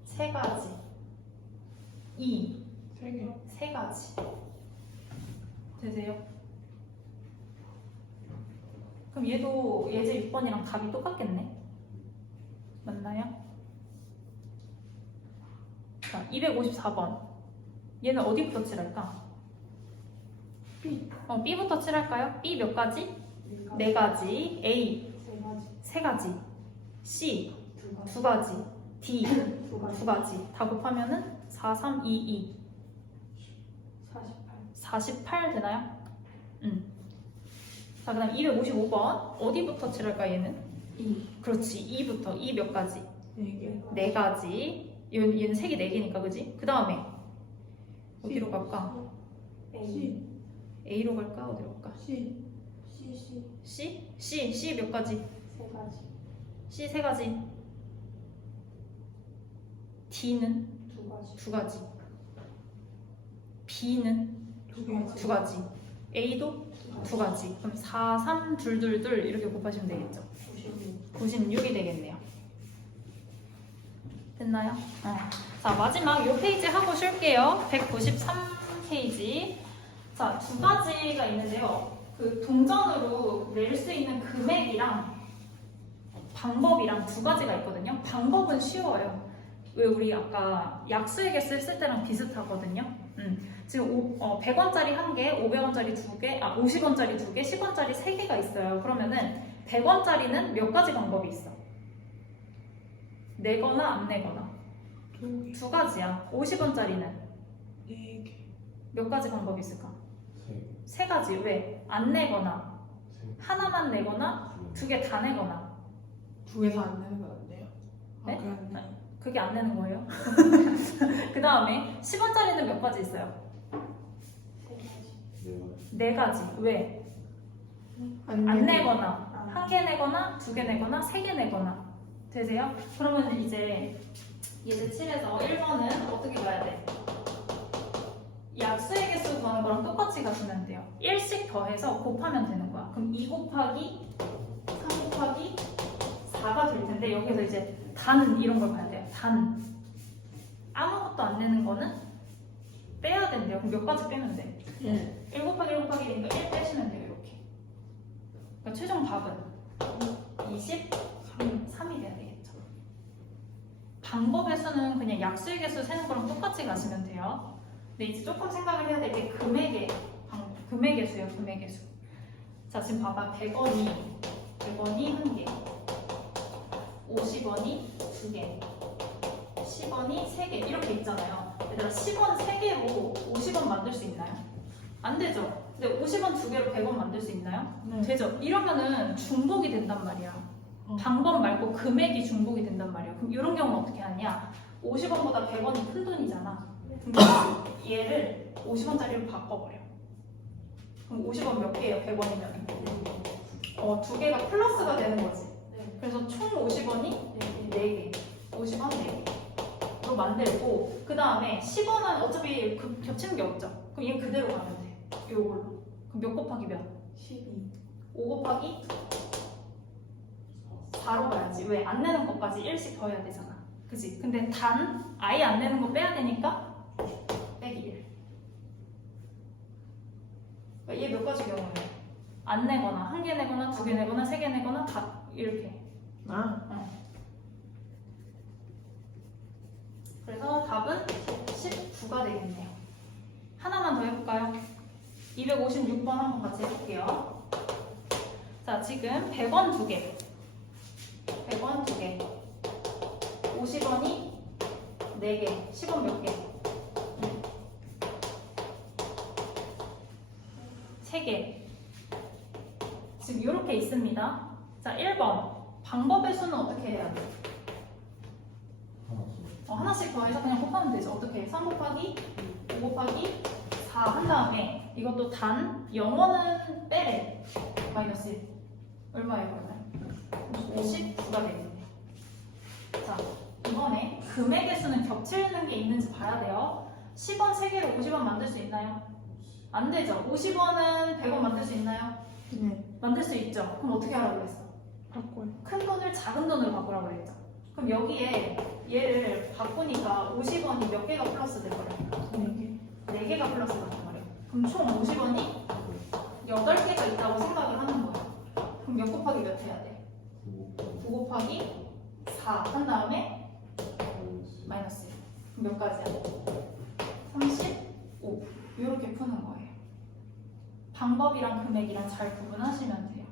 3가지. E 3개. 3가지. 되세요? 그럼 얘도 예제 6번이랑 답이 똑같겠네? 맞나요? 자, 254번. 얘는 어디부터 칠할까? B. B부터 칠할까요? B 몇 가지? 4가지. A 3가지. C 2가지. D 2가지. 다 곱하면은 4, 3, 2, 2. 48 되나요? 자, 그 다음 255번. 어디부터 칠할까, 얘는? 2. 그렇지. 2부터. 2 몇 가지? 4개. 4가지. 얘는 색이 4개니까, 그지? 그 다음에 어디로 갈까? C. A로 갈까? 어디로 갈까? C. C 몇 가지? C 3가지. D는 2가지. B는 2가지. A도 2가지. 그럼 4, 3, 2, 2, 2 이렇게 곱하시면 되겠죠. 96이 되겠네요. 됐나요? 자, 마지막 요 페이지 하고 쉴게요. 193페이지. 자, 2가지가 있는데요. 그 동전으로 낼 수 있는 금액이랑 방법이랑 2가지가 있거든요. 방법은 쉬워요. 왜 우리 아까 약수의 개수 했을 때랑 비슷하거든요. 지금 100원짜리 1개, 500원짜리 2개, 50원짜리 2개, 10원짜리 3개가 있어요. 그러면은 100원짜리는 몇 가지 방법이 있어? 내거나 안 내거나. 두 가지야. 50원짜리는 네 개. 몇 가지 방법이 있을까? 세. 세 가지. 왜? 안 내거나, 세. 하나만 내거나, 두 개 다 내거나. 두 개 다 안 내는 건 안 돼요? 네? 그냥 그게 안 내는 거예요. 그 다음에 10원짜리는 몇 가지 있어요? 네 가지. 왜? 안 내거나, 한 개 내거나, 두 개 내거나, 세 개 내거나. 되세요? 그러면 이제 예제 7에서 1번은 어떻게 가야 돼? 약수의 개수 구하는 거랑 똑같이 가시면 돼요. 1씩 더해서 곱하면 되는 거야. 그럼 2 곱하기 3 곱하기 4가 될 텐데 여기서 이제 단 이런 걸 봐야 돼요. 단. 아무것도 안 내는 거는 빼야 된대요. 그럼 몇 가지 빼면 돼? 1 곱하기 1 곱하기 1이니까 1 빼시면 돼요. 이렇게. 그러니까 최종 답은 23이 돼야 되겠죠. 방법의 수는 그냥 약수의 개수 세는 거랑 똑같이 가시면 돼요. 근데 이제 조금 생각을 해야 될 게 금액의 수예요. 금액의 수. 자, 지금 봐봐. 100원이 1개, 50원이 2개, 10원이 3개 이렇게 있잖아요. 얘들아 10원 3개로 50원 만들 수 있나요? 안 되죠. 근데 50원 2개로 100원 만들 수 있나요? 네. 되죠. 이러면은 중복이 된단 말이야. 방법 말고 금액이 중복이 된단 말이야. 그럼 이런 경우는 어떻게 하냐? 50원보다 100원이 큰 돈이잖아. 그럼 얘를 50원짜리로 바꿔버려. 그럼 50원 몇 개예요? 100원이면? 두 개가 플러스가 되는 거지. 그래서 총 50원이 4개. 50원 4개로 만들고 그 다음에 10원은 어차피 겹치는 게 없죠. 그럼 얘 그대로 가면 돼. 요걸로. 그럼 몇 곱하기 몇? 12. 5 곱하기 4로 가야지. 왜? 안 내는 것까지 1씩 더 해야 되잖아. 그치? 근데 단 아예 안 내는 거 빼야 되니까 빼기 1. 그러니까 얘 몇 가지 경우예요? 안 내거나, 한 개 내거나, 두 개 내거나, 세 개 내거나, 다 이렇게. 그래서 답은 19가 되겠네요. 하나만 더 해볼까요? 256번 한번 같이 해볼게요. 자, 지금 100원 2개, 100원 2개, 50원이 4개, 10원 몇 개? 3개. 지금 이렇게 있습니다. 자, 1번. 방법의 수는 어떻게 해야 돼? 하나씩 더해서 그냥 곱하면 되죠. 어떻게? 3 곱하기 5 곱하기 4 한 다음에 이것도 단 0원은 빼래. 마이너스 1. 얼마예요 그러면? 59가 되겠네. 자, 이번에 금액의 수는 겹치는 게 있는지 봐야 돼요. 10원 3개로 50원 만들 수 있나요? 안 되죠. 50원은 100원 만들 수 있나요? 네. 만들 수 있죠. 그럼 어떻게 하라고 그랬어? 바꿔요. 큰 돈을 작은 돈으로 바꾸라고 그랬죠. 그럼 여기에 얘를 바꾸니까 50원이 몇 개가 플러스 돼버려? 4개. 4개가 플러스 된단 말이야. 그럼 총 50원이 8개가 있다고 생각을 하는 거야. 그럼 몇 곱하기 몇 해야 돼? 9 곱하기 4 한 다음에 마이너스 1. 그럼 몇 가지야? 35. 이렇게 푸는 거예요. 방법이랑 금액이랑 잘 구분하시면 돼요.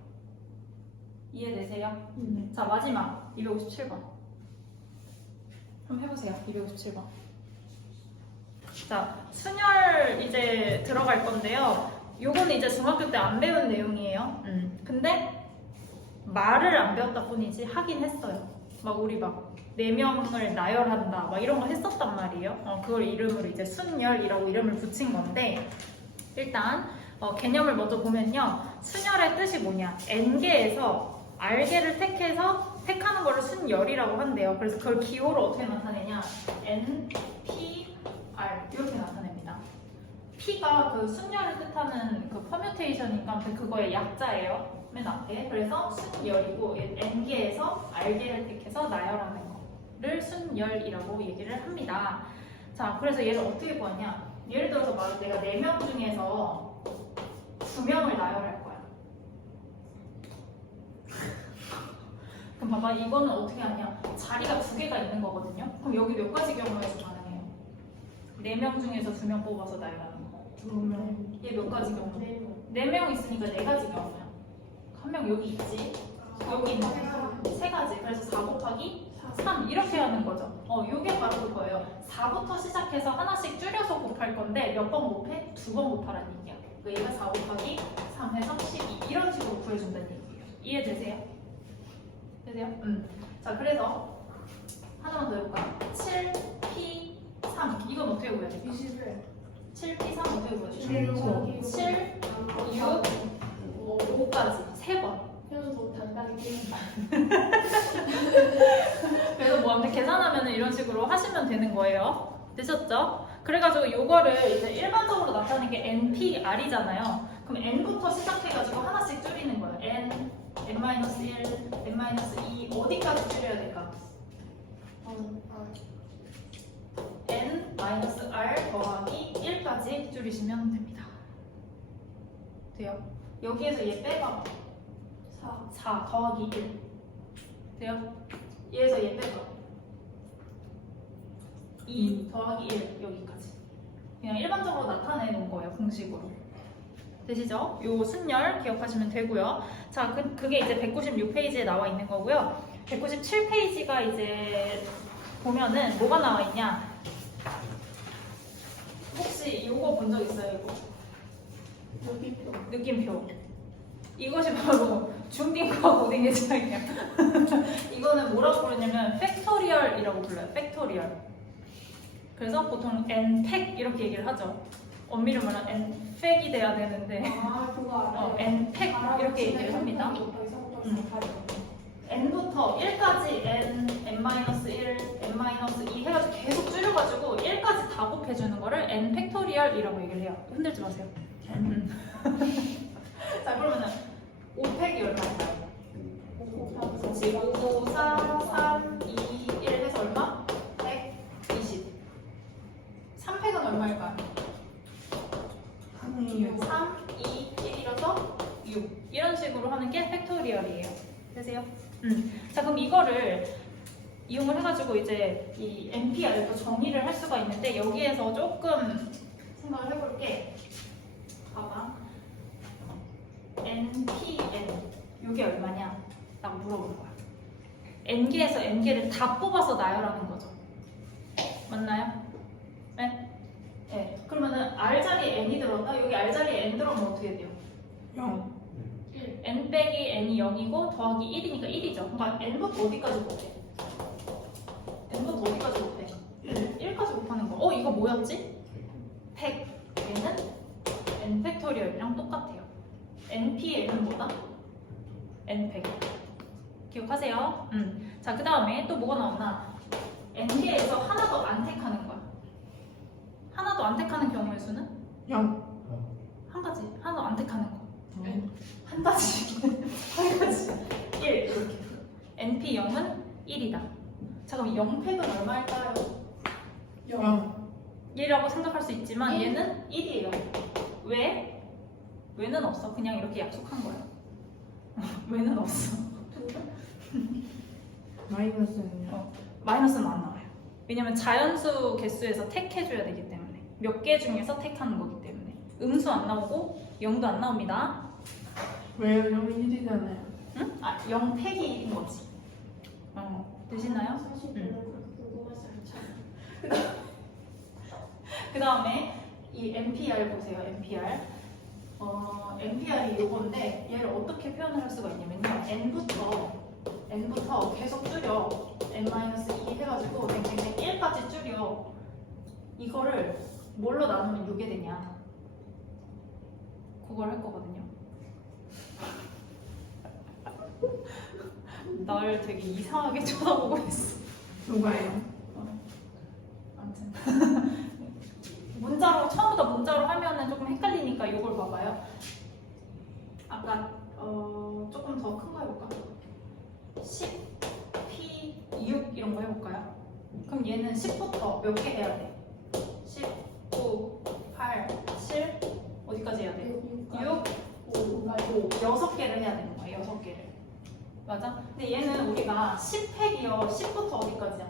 이해되세요? 네. 자, 마지막 257번. 한번 해보세요. 257번. 자, 순열 이제 들어갈 건데요. 요거는 이제 중학교 때 안 배운 내용이에요. 근데 말을 안 배웠다 뿐이지 하긴 했어요. 막 우리 막 4명을 나열한다 막 이런 거 했었단 말이에요. 그걸 이름으로 이제 순열이라고 이름을 붙인 건데 일단 개념을 먼저 보면요. 순열의 뜻이 뭐냐? n개에서 r개를 택하는 거를 순열이라고 한대요. 그래서 그걸 기호로 어떻게 나타내냐? n, p, r 이렇게 나타냅니다. p가 그 순열을 뜻하는 그 퍼뮤테이션이니까 그거의 약자예요. 맨 앞에. 그래서 순열이고 n개에서 r개를 택해서 나열하는 거를 순열이라고 얘기를 합니다. 자, 그래서 얘를 어떻게 구하냐? 예를 들어서 내가 4명 중에서 2명을 나열할 거야. 그럼 봐봐. 이거는 어떻게 하냐. 자리가 두 개가 있는 거거든요. 그럼 여기 몇 가지 경우에서 가능해요? 4명 중에서 2명 뽑아서 나열하는 거. 2명. 얘 몇 가지 경우? 네. 4명 있으니까 4가지 경우야. 한 명 여기 있지? 여기 있는 거. 3가지. 그래서 4 곱하기 3 이렇게 하는 거죠. 요게 바로 그거예요. 4부터 시작해서 하나씩 줄여서 곱할 건데 몇 번 곱해? 2번 곱하라는 얘기야. 그러니까 얘가 4 곱하기 3 해서 12 이런 식으로 구해준다는 얘기예요. 이해되세요? 되세요? 자, 그래서 하나만 더 해볼까? 7P3 이건 어떻게 구해야 될까? 21. 7P3 어떻게 구해야 될까? 7, 7, 6, 5까지 3번. 그래서 너무 단단히 게임. 그래서 뭐 아무튼 계산하면 이런 식으로 하시면 되는 거예요. 되셨죠? 그래가지고 이거를 이제 일반적으로 나타내는 게 NPR이잖아요. 그럼 N부터 시작해가지고 하나씩 줄이는 거예요. N, N-1, N-2 어디까지 줄여야 될까? N-R 더하기 1까지 줄이시면 됩니다. 돼요? 여기에서 얘 빼봐. 4 더하기 1 돼요? 얘에서 얘 빼봐. 2 더하기 1 여기까지 그냥 일반적으로 나타내 놓은 거예요. 공식으로 되시죠? 요 순열 기억하시면 되고요. 자, 그게 이제 196페이지에 나와 있는 거고요. 197페이지가 이제 보면은 뭐가 나와 있냐? 혹시 요거 본 적 있어요? 이거? 느낌표. 이것이 바로 중딩과 고딩의 차이야. 이거는 뭐라고 부르냐면 팩토리얼이라고 불러요. 팩토리얼. 그래서 보통 n팩 이렇게 얘기를 하죠. 엄밀히 말하면 n팩이 돼야 되는데 그거 n팩 이렇게 얘기를 합니다. n부터 1까지 n-1, n-2 해가지고 계속 줄여가지고 1까지 다 곱해주는 거를 n 팩토리얼이라고 얘기를 해요. 흔들지 마세요. 자, 그러면은 5팩이 얼마일까요? 5, 4, 3, 2, 1 해서 얼마? 120. 3팩은 얼마일까요? 3, 2, 1이라서 6. 이런 식으로 하는 게 팩토리얼이에요. 되세요? 자, 그럼 이거를 이용을 해가지고 이제 이 NPR도 정의를 할 수가 있는데 여기에서 조금 생각을 해볼게. 봐봐. NPN 이게 얼마냐? 라고 물어보는 거야. N개에서 N개를 다 뽑아서 나열하는 거죠. 맞나요? 네? 네. 그러면은 R 자리에 N이 들어온다? 여기 R 자리에 N 들어오면 어떻게 돼요? 0. N 빼기 N이 0이고 더하기 1이니까 1이죠. 그러니까 N부터 어디까지 곱해? N부터 어디까지 곱해? 1까지 곱하는 거. 이거 뭐였지? 팩. 얘는 N 팩토리얼이랑 똑같아요. NPL은 뭐다? N팩. 기억하세요? 자, 그 다음에 또 뭐가 나오나? N개에서 하나도 안 택하는 거야. 하나도 안 택하는 경우의 수는? 0. 한 가지. 하나도 안 택하는 거. 한 가지. 한 가지. 1. 이렇게. NP0은 1이다. 자, 그럼 0팩은 얼마일까요? 0. 1이라고 생각할 수 있지만 얘는 1이에요. 왜? 왜는 없어. 그냥 이렇게 약속한 거야. 왜는 없어. 마이너스는요? 마이너스는 안 나와요. 왜냐면 자연수 개수에서 택해줘야 되기 때문에. 몇 개 중에서 택하는 거기 때문에. 음수 안 나오고 0도 안 나옵니다. 왜요? 0이 1이잖아요. 응? 0팩이 1인 거지. 되시나요? 사실 궁금해서 그 다음에 이 NPR 보세요. NPR. NPR이 이건데 얘를 어떻게 표현을 할 수가 있냐면요. N부터 계속 줄여. N-2 해가지고 1까지 줄여. 이거를 뭘로 나누면 6이 되냐. 그걸 할 거거든요. 날 되게 이상하게 쳐다보고 있어. 누가요? 아무튼 문자로 처음부터 문자로 하면은 조금 헷갈리니까 이걸 봐봐요. 아까 조금 더 큰 거 해볼까? 10, P, 6 이런 거 해볼까요? 그럼 얘는 10부터 몇 개 해야 돼? 10, 9, 8, 7 어디까지 해야 돼? 6, 5, 6개를 해야 되는 거야. 6개를 맞아? 근데 얘는 우리가 10팩이요. 10부터 어디까지야?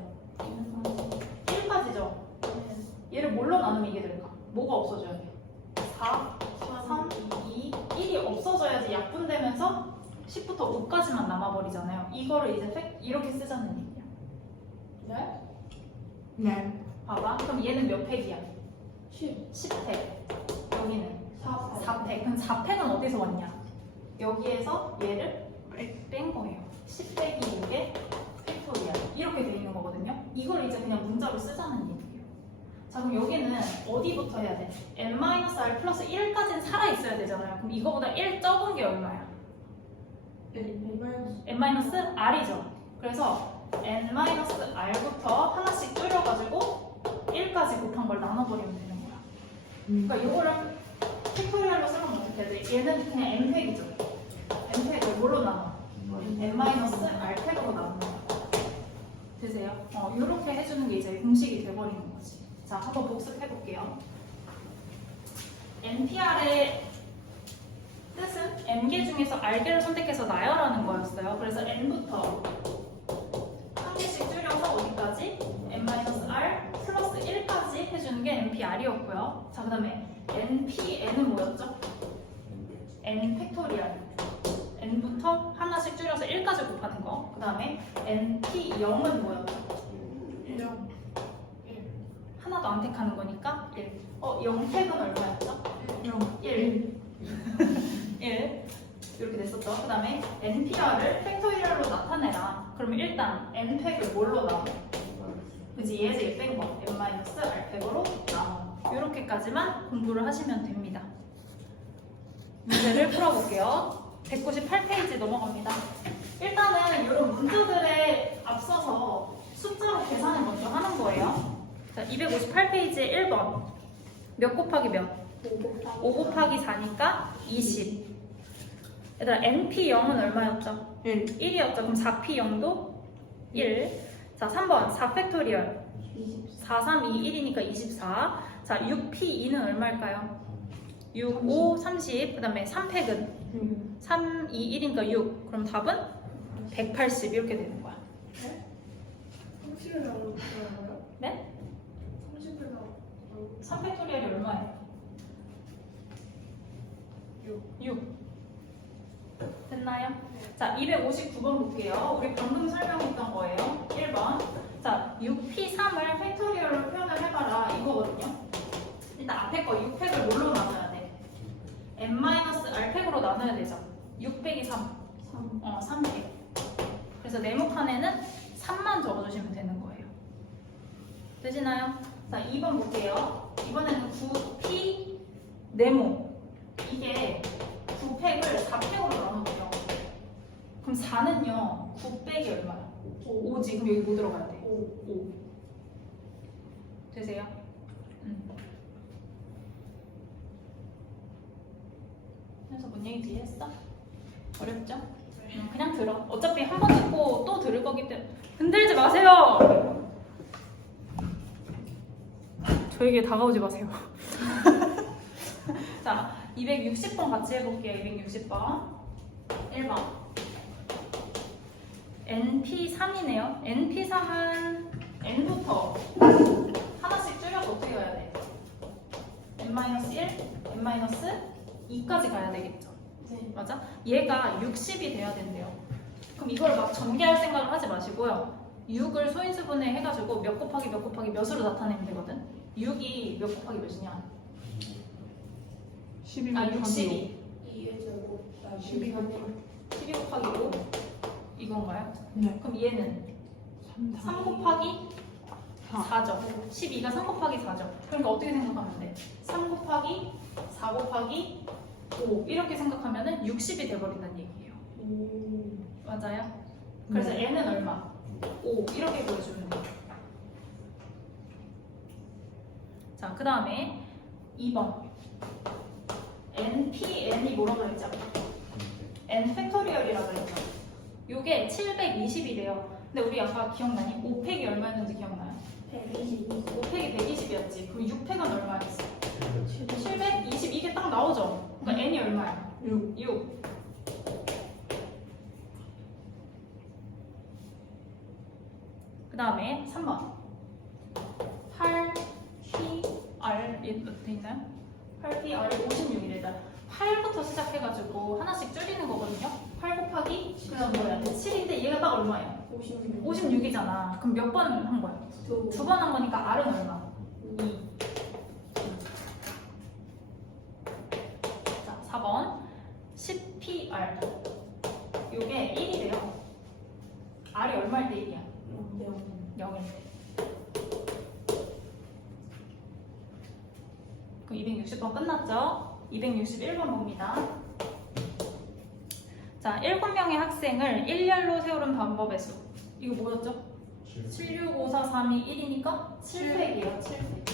1까지죠? 얘를 뭘로 나누면 이게 될까? 뭐가 없어져야 돼? 4, 3, 2, 1이 없어져야지 약분되면서 10부터 5까지만 남아버리잖아요. 이거를 이제 이렇게 쓰자는 얘기야. 네? 네. 봐봐. 그럼 얘는 몇 팩이야? 10. 10팩. 여기는 4. 4팩. 그럼 4팩은 어디서 왔냐? 여기에서 얘를 뺀 거예요. 10 빼기 6의 팩토리얼. 이렇게 돼 있는 거거든요. 이걸 이제 그냥 문자로 쓰자는 얘기예요. 자, 그럼 여기는 어디부터 해야 돼? n-r 플러스 1까지는 살아있어야 되잖아요. 그럼 이거보다 1 적은 게 얼마야? n-r이죠. 그래서 n-r부터 하나씩 줄여가지고 1까지 곱한 걸 나눠버리면 되는 거야. 그러니까 이거를 팩토리얼로 쓰면 어떻게 해야 돼? 얘는 그냥 n팩이죠. n팩을 뭘로 나눠? n-r팩으로 나누는 거야. 되세요? 이렇게 해주는 게 이제 공식이 돼버리는 거지. 자, 한번 복습해볼게요. NPR의 뜻은 n개 중에서 r개를 선택해서 나열하는 거였어요. 그래서 n부터 한 개씩 줄여서 어디까지? n-r 플러스 1까지 해주는 게 NPR이었고요. 자, 그 다음에 NPN은 뭐였죠? n 팩토리얼. n부터 하나씩 줄여서 1까지 곱하는 거. 그 다음에 NP0은 뭐였죠? 1요. 하나도 안 택하는 거니까 1. 0팩은 얼마였죠? 0. 1. 1. 이렇게 됐었죠. 그 다음에 NPR을 팩토리얼로 나타내라. 그러면 일단 n팩을 뭘로 나눠? 그치, 얘에서 얘 뺀 거. n-r팩으로 나눠. 이렇게까지만 공부를 하시면 됩니다. 문제를 풀어볼게요. 198페이지 넘어갑니다. 일단은 이런 문제들에 앞서서 숫자로 계산을 먼저 하는 거예요. 자, 258페이지에 1번. 몇 곱하기 몇? 5 곱하기 4니까 20. 얘들아, NP0은 얼마였죠? 1. 1이었죠. 그럼 4P0도 1. 자, 3번 4팩토리얼. 4, 3, 2, 1이니까 24. 자, 6P2는 얼마일까요? 6, 5, 30. 그 다음에 3팩은 6. 3, 2, 1이니까 6. 그럼 답은 180 이렇게 되는 거야. 30을 나오는 거예요? 네? 30을 나오는 3팩토리얼이 얼마예요? 6. 됐나요? 자, 259번 볼게요. 우리 방금 설명했던 거예요. 1번. 자, 6P3을 팩토리얼로 표현을 해봐라. 이거거든요. 일단 앞에 거 6팩을 뭘로 나눠야 돼? n-r팩으로 나눠야 되죠. 6 빼기 3. 3팩. 그래서 네모 칸에는 3만 적어주시면 되는 거예요. 되시나요? 자, 2번 볼게요. 이번에는 9P 네모. 이게 9팩을 4팩으로 나눠보죠. 그럼 4는요, 9 빼기 얼마야? 5지. 그럼 여기 뭐 들어가야 돼? 5. 되세요? 그래서 뭔 얘기인지 이해했어? 어렵죠? 그냥 들어. 어차피 한 번 듣고 또 들을 거기 때문에 흔들지 마세요. 저에게 다가오지 마세요. 자, 260번 같이 해볼게요. 260번 1번 NP3이네요. NP3은 n부터 하나씩 줄여서 어떻게 가야 돼? n-1, n-2까지 가야 되겠죠. 네. 맞아? 얘가 60이 돼야 된대요. 그럼 이걸 막 전개할 생각을 하지 마시고요. 6을 소인수분해 해가지고 몇 곱하기 몇 곱하기 몇으로 나타내면 되거든. 6이 몇 곱하기 몇이냐? 12 아, 곱하기 62. 2에서 12 곱하기 12 곱하기 5 이건가요? 네. 그럼 얘는 3 곱하기 4죠. 12가 3 곱하기 4죠. 그러니까 어떻게 생각하면 돼? 3 곱하기 4 곱하기 5 이렇게 생각하면 60이 돼버린다는 얘기예요. 맞아요? 그래서 네. n은 얼마? 5 이렇게 보여주는 거예요. 자, 그 다음에 2번 NPN이 뭐라고 했죠? n 팩토리얼이라고 했죠. 요게 720이래요. 근데 우리 아까 기억나니? 5팩이 얼마였는지 기억나요? 122. 5팩이 120이었지. 그럼 6팩은 얼마였어? 720 이게 딱 나오죠? 그러니까 n이 얼마야? 6. 6. 다음에 3번 8PR 어떻게 있나요? 8PR이 56이래다. 8부터 시작해가지고 하나씩 줄이는 거거든요. 8 곱하기 그냥 뭐야? 7인데 얘가 딱 얼마예요? 56. 56이잖아. 그럼 몇 번 한 거야? 두 번 한 거니까 R은 얼마? 2. 자, 4번 10PR 요게 1이래요. R이 얼마일 때 1이야? 0일 때. 그럼 260번 끝났죠? 261번 봅니다. 자, 7명의 학생을 일렬로 세우는 방법의 수. 이거 뭐였죠? 7, 6, 5, 4, 3, 2, 1이니까 7팩이에요. 7팩.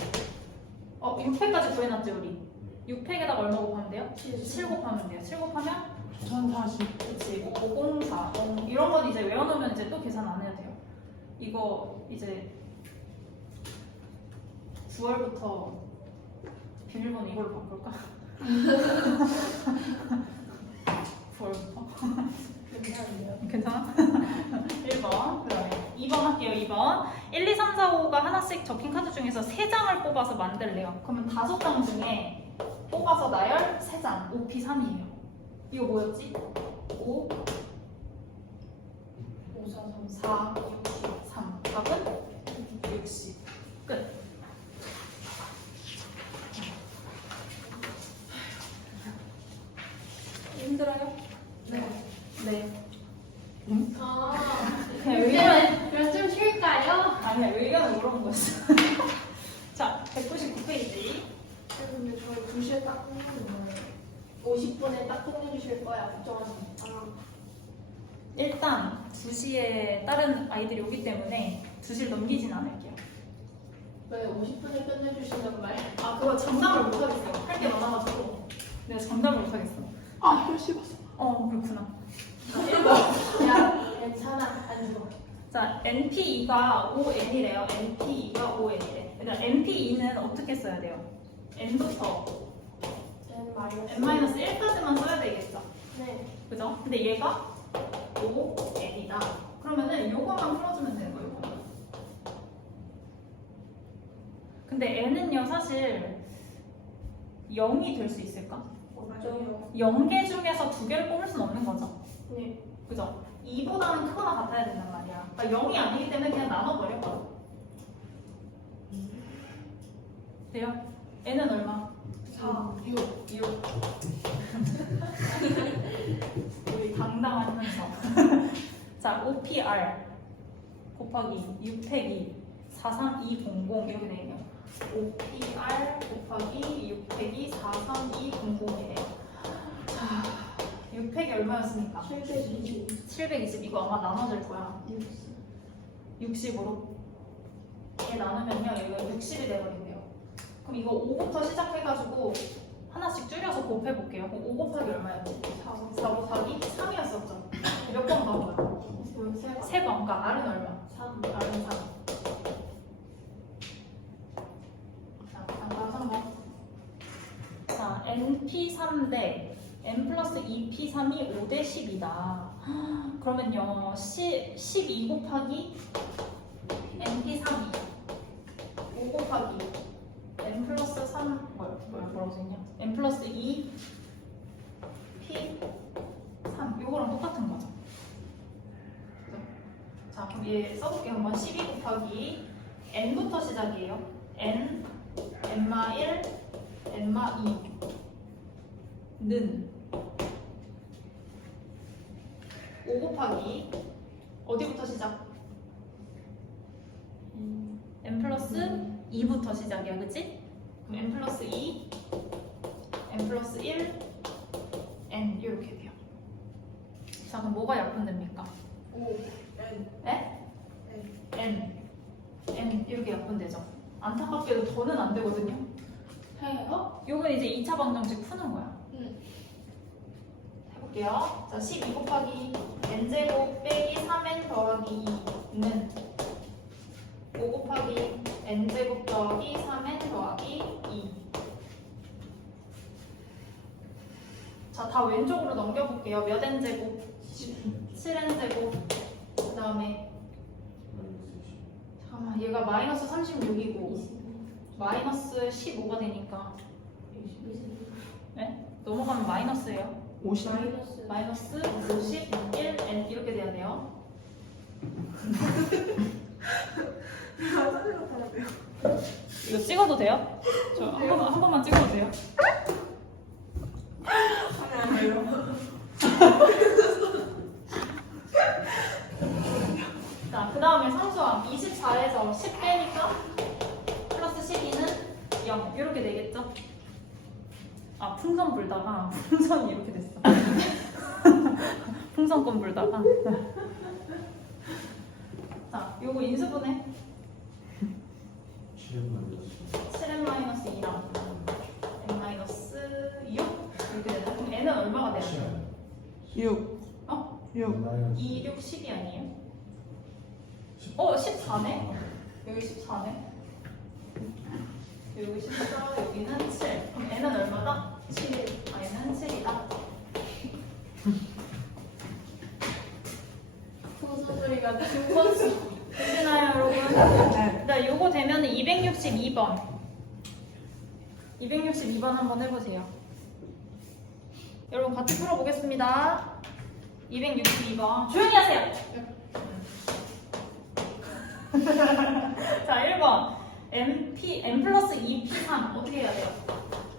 6팩까지 구해놨죠, 우리? 6팩에다가 얼마 곱하면 돼요? 7 곱하면 돼요. 7 곱하면 1040. 그치, 504. 이런 건 이제 외워놓으면 이제 또 계산 안 해야 돼요. 이거 이제 9월부터 비밀번호 이걸로 바꿀까? 9월부터? 괜찮은데요? 괜찮아? 1번. 그 다음에 2번 할게요. 2번. 1, 2, 3, 4, 5가 하나씩 적힌 카드 중에서 3장을 뽑아서 만들래요. 그러면 5장 중에 뽑아서 나열 3장. 5P 3이에요. 이거 뭐였지? 5, 5, 4, 3, 4, 60, 3. 답은 60. 끝. 힘들어요? 네. 네. 아, 그냥 의견, 그럼 좀 쉴까요? 아니야, 의견을 물어본 거였어. 자, 199페이지. 근데 저희 2시에 딱 끝내는 거예요. 50분에 딱 끝내주실 거야. 걱정하지 마. 일단 2시에 다른 아이들이 오기 때문에 2시를 넘기진 않을게요. 왜 50분에 끝내주신단 말? 아, 그거 장담을 못 하겠어요. 할 게 많아가지고. 내가 장담을 못 하겠어. 아, 혈 씹었어. 그렇구나. 야, 괜찮아. 안 죽어. 자, NP2가 5N이래요. NP2가 5N이래. 일단 NP2는 어떻게 써야 돼요? N부터 N-1까지만 써야 되겠죠? 네. 그죠? 근데 얘가 5N이다. 그러면은 요거만 풀어주면 되는 거예요. 요거. 근데 N은요, 사실 0이 될 수 있을까? 맞아요. 0개 중에서 2개를 뽑을 수는 없는 거죠. 네. 그죠? 2보다는 크거나 같아야 된단 말이야. 그러니까 0이 아니기 때문에 그냥 나눠버려. 돼요? N은 얼마? 4. 6. 6. 우리 당당하면서. 자, OPR 곱하기 6팩이 43200 이렇게 되네요. OPR 곱하기 6팩이 43200이네요. 자, 6팩이 얼마였습니까? 720. 720. 이거 아마 나눠질 거야. 60으로. 얘 나누면요, 이거 60이 돼버린대요. 그럼 이거 5부터 시작해가지고 하나씩 줄여서 곱해볼게요. 그럼 5 곱하기 얼마였지? 4 곱하기 3이었었죠. 몇 번 가는 거야? 3번. 그러니까 R은 얼마? 3. R은 3. 자, 다음 3번. 자, NP3 대 N 플러스 2P3이 5 대 10이다. 그러면요, 12 곱하기 NP3이 5 곱하기 N 플러스 3 뭐라고 써있냐? N 플러스 2 P 3 요거랑 똑같은 거죠. 그죠? 자, 그럼 얘 써볼게요. 한번 12 곱하기 N부터 시작이에요. N, N마 1, N마 2는 5 곱하기 어디부터 시작? N 플러스 2부터 시작이야, 그치? 그럼 N 플러스 2, N 플러스 1, N 이렇게 돼요. 자, 그럼 뭐가 약분됩니까? 5. N. 에? N. N 이렇게 약분되죠. 안타깝게도 더는 안 되거든요. 해요? 요건 이제 2차 방정식 푸는 거야. 응. 해볼게요. 자, 12 곱하기 N제곱 빼기 3N 더하기 2는 5 곱하기 N제곱 더하기 3N 더하기 2. 자, 다 왼쪽으로 넘겨볼게요. 몇 N제곱? 7N제곱. 그 다음에 잠깐만, 얘가 마이너스 36이고 마이너스 15가 되니까 네? 넘어가면 마이너스예요. 50. 마이너스 마이너스 51 n 이렇게 돼야 돼요. 이거 찍어도 돼요? 저 한 번만 찍어도 돼요? 자, 그 다음에 상수항 24에서 10 빼니까 플러스 12는 0 이렇게 되겠죠? 아, 풍선 불다가 풍선이 이렇게 됐어. 풍선껌 불다가. 자, 요거 인수분해 7n-2랑 n-6 이렇게 되나? 그럼 n은 얼마가 돼야 돼요? 6. 어? 6. 2, 6, 10이 아니에요? 14네? 여기 14네? 여기 14, 여기는 7. 그럼 n은 얼마다? 7. 아, n은 7이다. 소소리가 중번수. 되시나요, 여러분? 네. 네, 요거 되면 262번. 262번 한번 해보세요. 여러분 같이 풀어보겠습니다. 262번. 조용히 하세요. 자, 1번. n 플러스 2p3 어떻게 해야 돼요?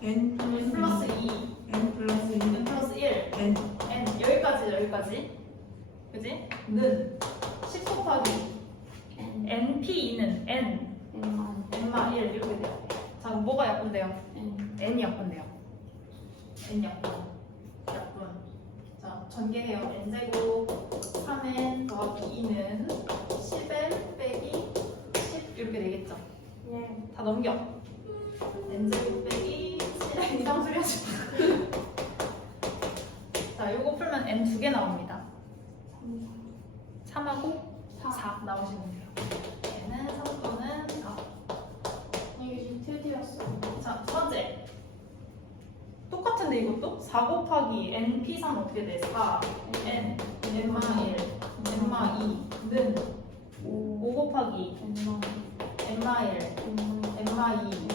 N n 플러스 2, N 플러스 2. n 플러스 1, N. n 여기까지. 그지? 는 10 곱하기 np2는 n, n마 1 이렇게 돼요. 자, 그럼 뭐가 약분돼요? n이 약분돼요. n 약분. 자, 전개해요. n제곱 3n 더하기 2는 10n 빼기 10 이렇게 되겠죠? 네. 다 넘겨. n제곱 빼기 7n 이상 소리 하지 마. 자, 요거 풀면 n 2개 나옵니다. 3하고 4 나오시면 돼요. n은 3 또는 4. 이게 지금 틀렸어. 자, 두 번째. 똑같은데 이것도? 4 곱하기 np3 어떻게 돼? 4, n, n마 1, n마 2는 5 곱하기 n마 1, n마 2,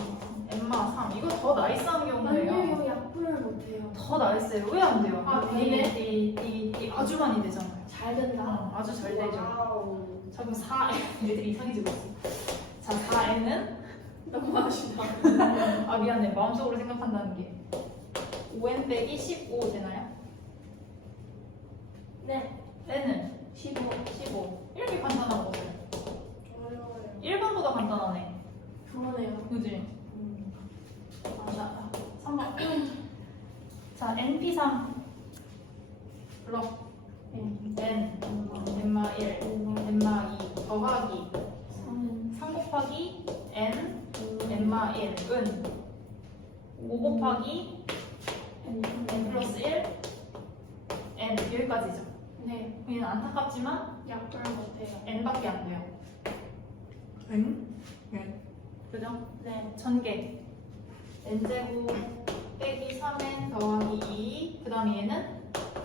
n마 3. 이거 더 나이스한 경우예요. 만약에 약분을 못해요. 더 나이스해요. 왜 안 돼요? 아, 되네. 띠 아주 많이 되잖아요. 잘 된다. 아주 잘 되죠. 와우. 자, 그럼 4n 얘들이 이상해지고 있어. 자, 4n은 너무 맛있다. 아, 미안해. 마음속으로 생각한다는 게 5n 빼기 15 되나요? 네. n은 15. 15 이렇게 간단한 거죠. 어려워요. 1번보다 간단하네. 그러네요. 그지? 맞아. 3번. 자, np3 불러. n, n마 1, n마 2 더하기 3 곱하기 n, n마 1은 5 곱하기 n 플러스 1, n 여기까지죠. 네. 얘는 안타깝지만 약분을 못해요. n밖에 안 돼요. N. N. 그죠? 네. 전개 n제곱 빼기 3n 더하기 2 그 다음에 얘는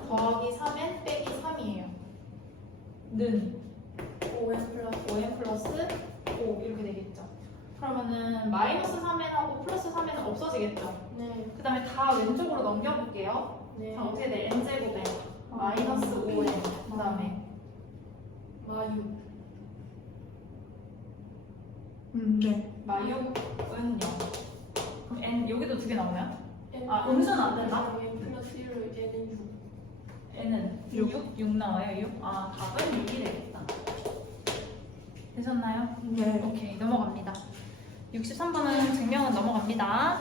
더하기 3n 빼기 3이에요. 는 5n 플러스 5n 플러스 5 이렇게 되겠죠. 그러면은 마이너스 3n하고 플러스 3n은 없어지겠죠. 네. 그 다음에 다 왼쪽으로 넘겨볼게요. 네. 자, 어떻게 돼? n제곱에 마이너스 5n 그 다음에 마유. 네. 마육은 0. 그럼 n 여기도 두 개 나오나요? N 아, 음수는 안 된다? n 플러스 1로 이제는 6. n은 6 나와요. 6. 아, 답은 6이 되겠다. 되셨나요? 네. 오케이, 넘어갑니다. 63번은 증명은 넘어갑니다.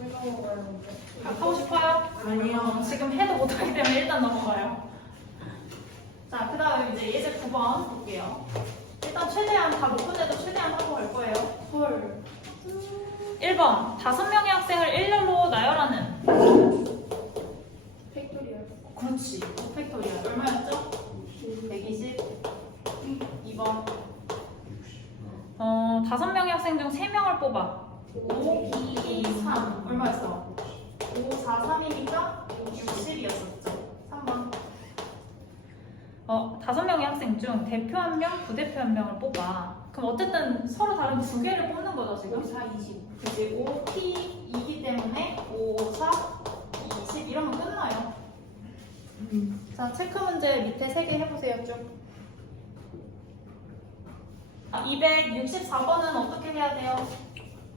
왜 넘어가요? 하고 싶어요? 아니요. 지금 해도 못하기 때문에 일단 넘어가요. 자, 그 다음 이제 예제 9번 볼게요. 일단 최대한 다 못 끝내도 최대한 하고 갈 거예요. 헐. 1번, 5명의 학생을 일렬로 나열하는. 팩토리얼. 그렇지. 팩토리얼. 얼마였죠? 120. 2번. 5명의 학생 중 3명을 뽑아. 5, 2, 3. 얼마였어? 5, 4, 3이니까 60이었었죠. 3번. 5명의 학생 중 대표 1명, 부대표 1명을 뽑아. 그럼 그럼 어쨌든 서로 다른 두 개를 뽑는 거죠 지금? 5, 4, 20. 그치 5P2기 때문에 5, 4, 20 이러면 끝나요. 자 체크 문제 밑에 3개 해보세요 쭉. 264번은 어떻게 해야 돼요?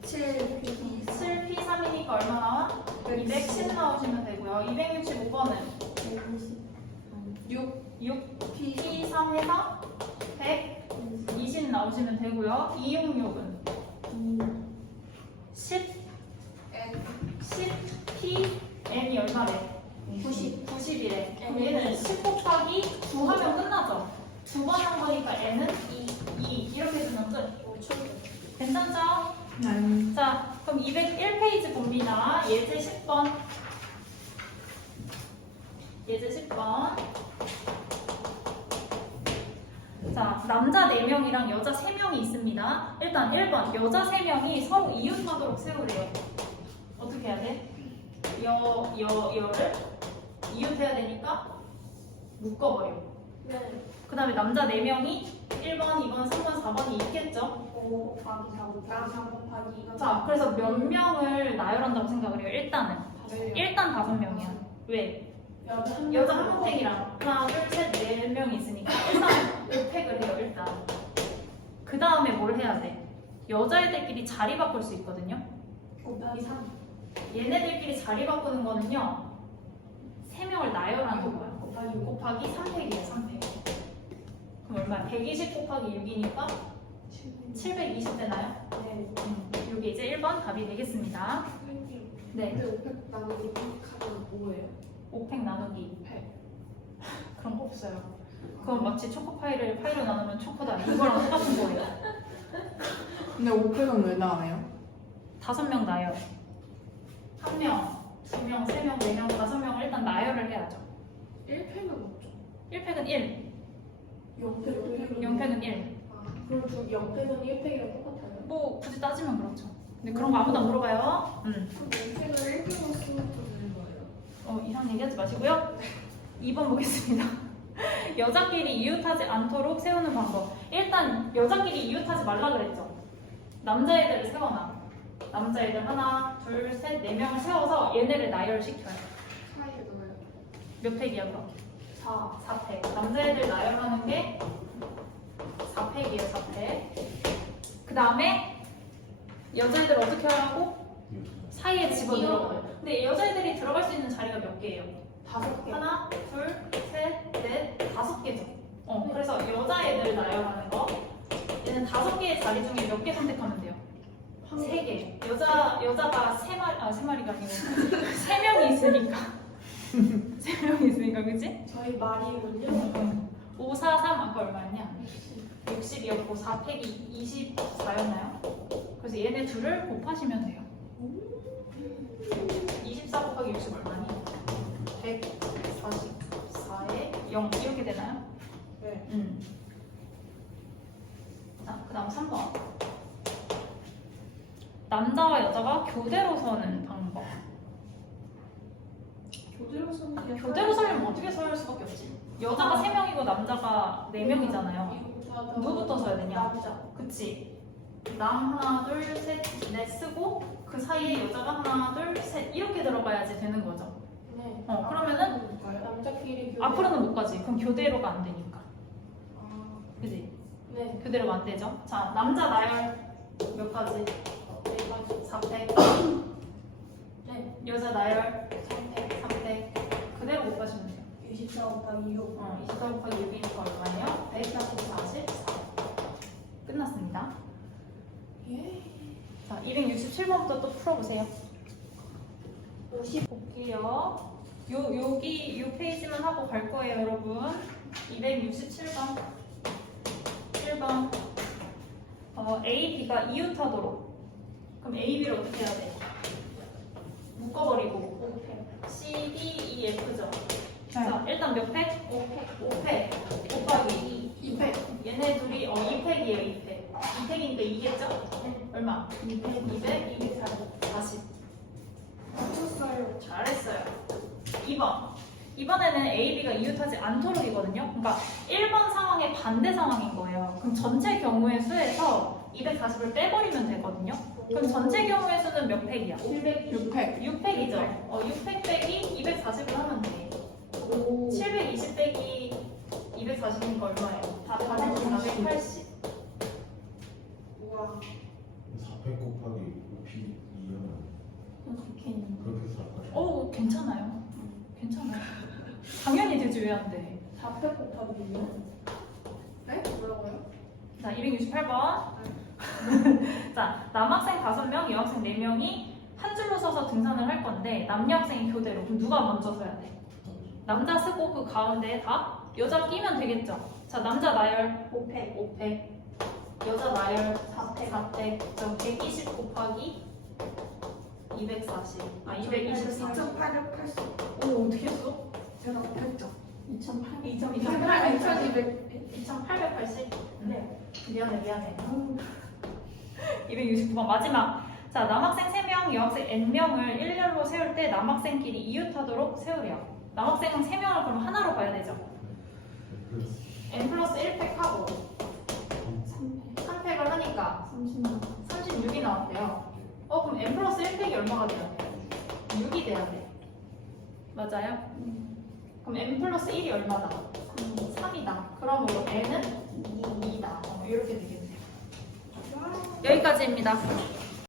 7, 7P3이니까 얼마 나와? 210 나오시면 되고요. 265번은 6, 6P3 해서 120 나오시면 되고요. 266은 10Pn이 얼마래? 90이래. 그럼 얘는 10 곱하기 9 하면 끝나죠? 두 번 한 거니까 n은 2 이렇게 해주면 끝. 괜찮죠? 네. 자, 그럼 201페이지 봅니다. 예제 10번. 예제 10번. 자, 남자 4명이랑 여자 3명이 있습니다. 일단 1번, 여자 3명이 서로 이웃하도록 세우래요. 어떻게 해야 돼? 여를 이웃해야 되니까 묶어버려. 네. 그 다음에 남자 4명이 1번, 2번, 3번, 4번이 있겠죠? 5 곱하기 4 곱하기 3 곱하기 2. 자, 그래서 몇 명을 나열한다고 생각을 해요? 일단은. 일단 5명이야. 왜? 여자 한 명씩이랑 하나, 둘, 셋, 4명이 있으니까 일단 5팩을 해요, 일단. 그 다음에 뭘 해야 돼? 여자애들끼리 자리 바꿀 수 있거든요? 곱하기 3. 얘네들끼리 자리 바꾸는 거는요, 3명을 나열하는 거야. 곱하기 5. 곱하기 3팩이에요, 3팩. 그럼 얼마야? 120 곱하기 6이니까 720 되나요? 네. 여기 이제 1번 답이 되겠습니다. 네. 근데 500 나누기 6하면 뭐예요? 5팩 나누기 100. 그런 거 없어요. 그건 마치 초코파이를 파이로 나누면 초코다. 이거랑 똑같은 거예요. 근데 5팩은 왜 나와요? 5명 나열. 1명, 2명, 3명, 4명, 5명을 일단 나열을 해야죠. 1팩은 없죠. 1팩은 1, 0팩은 0팩은 1. 그럼 0팩은 1팩이랑 똑같아요? 뭐 굳이 따지면 그렇죠. 근데 그런 거 아무나 물어봐요. 그럼 0팩을 1팩으로 쓰면 되는 거예요? 이상 얘기하지 마시고요. 2번 보겠습니다. 여자끼리 이웃하지 않도록 세우는 방법. 일단 여자끼리 이웃하지 말라 그랬죠. 남자애들을 세워놔. 남자애들 하나, 둘, 셋, 4명을 세워서 얘네를 나열시켜요. 사이에 넣어요. 몇 팩이야 그럼? 4. 4팩. 남자애들 나열하는 게 4팩이에요, 4팩. 그 다음에 여자애들 어떻게 하라고? 사이에 집어넣어요. 근데 여자애들이 들어갈 수 있는 자리가 몇 개예요? 5개. 하나, 둘, 셋, 넷, 5개죠. 그래서 여자애들 나열하는 거. 얘는 5개의 자리 중에 몇 개 선택하면 돼요? 3개. 여자가 3마리가 아니고 3명이 있으니까. 3명이 있으니까, 그치? 저희 말이군요. 5, 4, 3 아까 얼마였냐? 60이었고 4팩이 24였나요? 그래서 얘네 둘을 곱하시면 돼요. 24 곱하기 60 얼마니? 144에 0 이렇게 되나요? 네. 자, 그 다음 3번. 남자와 여자가 교대로 서는 방법. 교대로 서는 교대로 서려면 어떻게 설 수밖에 없지? 여자가 3명이고 남자가 4명이잖아요. 누구부터 서야 되냐? 남자. 그치? 남 하나, 둘, 셋, 넷 쓰고 그 사이에 여자가 하나, 둘, 셋 이렇게 들어가야지 되는 거죠. 네. 그러면은 남자끼리 교대. 앞으로는 못 가지. 그럼 교대로가 안 되니까. 아, 그지? 네. 교대로가 안 되죠. 자, 남자 나열 몇 가지? 4가지. 4팩. 네. 여자 나열 3팩. 3팩. 그대로 못 가시면 돼요. 24 곱하기 6. 24 곱하기 6이니까 얼마예요? 144. 끝났습니다. 예. 자, 267번부터 또 풀어보세요. 50. 볼게요. 여기 이 페이지만 하고 갈 거예요, 여러분. 267번. 1번. A, B가 이웃하도록. 그럼 A, B를 어떻게 해야 돼? 묶어버리고. 5팩. C, D, E, F죠. 네. 자, 일단 몇 팩? 5팩. 5팩. 곱하기 2팩. 얘네 둘이 2팩이에요, 2팩. 2팩이니까 2겠죠? 얼마? 200, 240. 맞췄어요. 잘했어요. 2번. 이번에는 A, B가 이웃하지 않도록이거든요. 그러니까 1번 상황의 반대 상황인 거예요. 그럼 전체 경우의 수에서 240을 빼버리면 되거든요. 그럼 전체 경우의 수는 몇 팩이야? 6팩. 6팩이죠. 6팩 빼기 240을 하면 돼. 720 빼기 240이니까 얼마예요? 480. 우와. 400 곱하기 5p 2는 그렇게 살까요? 괜찮아요. 괜찮아요. 당연히 되지 왜 안 돼? 4팩 곱하기 2는? 네? 뭐라고요? 자, 268번. 자, 남학생 5명, 여학생 4명이 한 줄로 서서 등산을 할 건데 남녀 학생이 교대로. 그럼 누가 먼저 서야 돼? 남자 쓰고 그 가운데에 다 여자 끼면 되겠죠? 자, 남자 나열 5팩. 5팩, 여자 나열 4팩. 4팩, 그럼 120 곱하기 240. 224. 2880. 오, 어떻게 했어? 제가 못했죠. 2880. 2880? 네. 미안해. 269번 마지막. 자, 남학생 3명, 여학생 N명을 일렬로 세울 때 남학생끼리 이웃하도록 세우래요. 남학생은 3명을 그럼 하나로 봐야 되죠. N 플러스 1팩 하고 3팩을 하니까 36이 나왔대요. 그럼 N 플러스 1팩이 얼마가 돼야 돼요? 6이 돼야 돼. 맞아요? 그럼 N 플러스 1이 얼마다? 3이다. 그러므로 N은 2다. 이렇게 되겠네요. 여기까지입니다.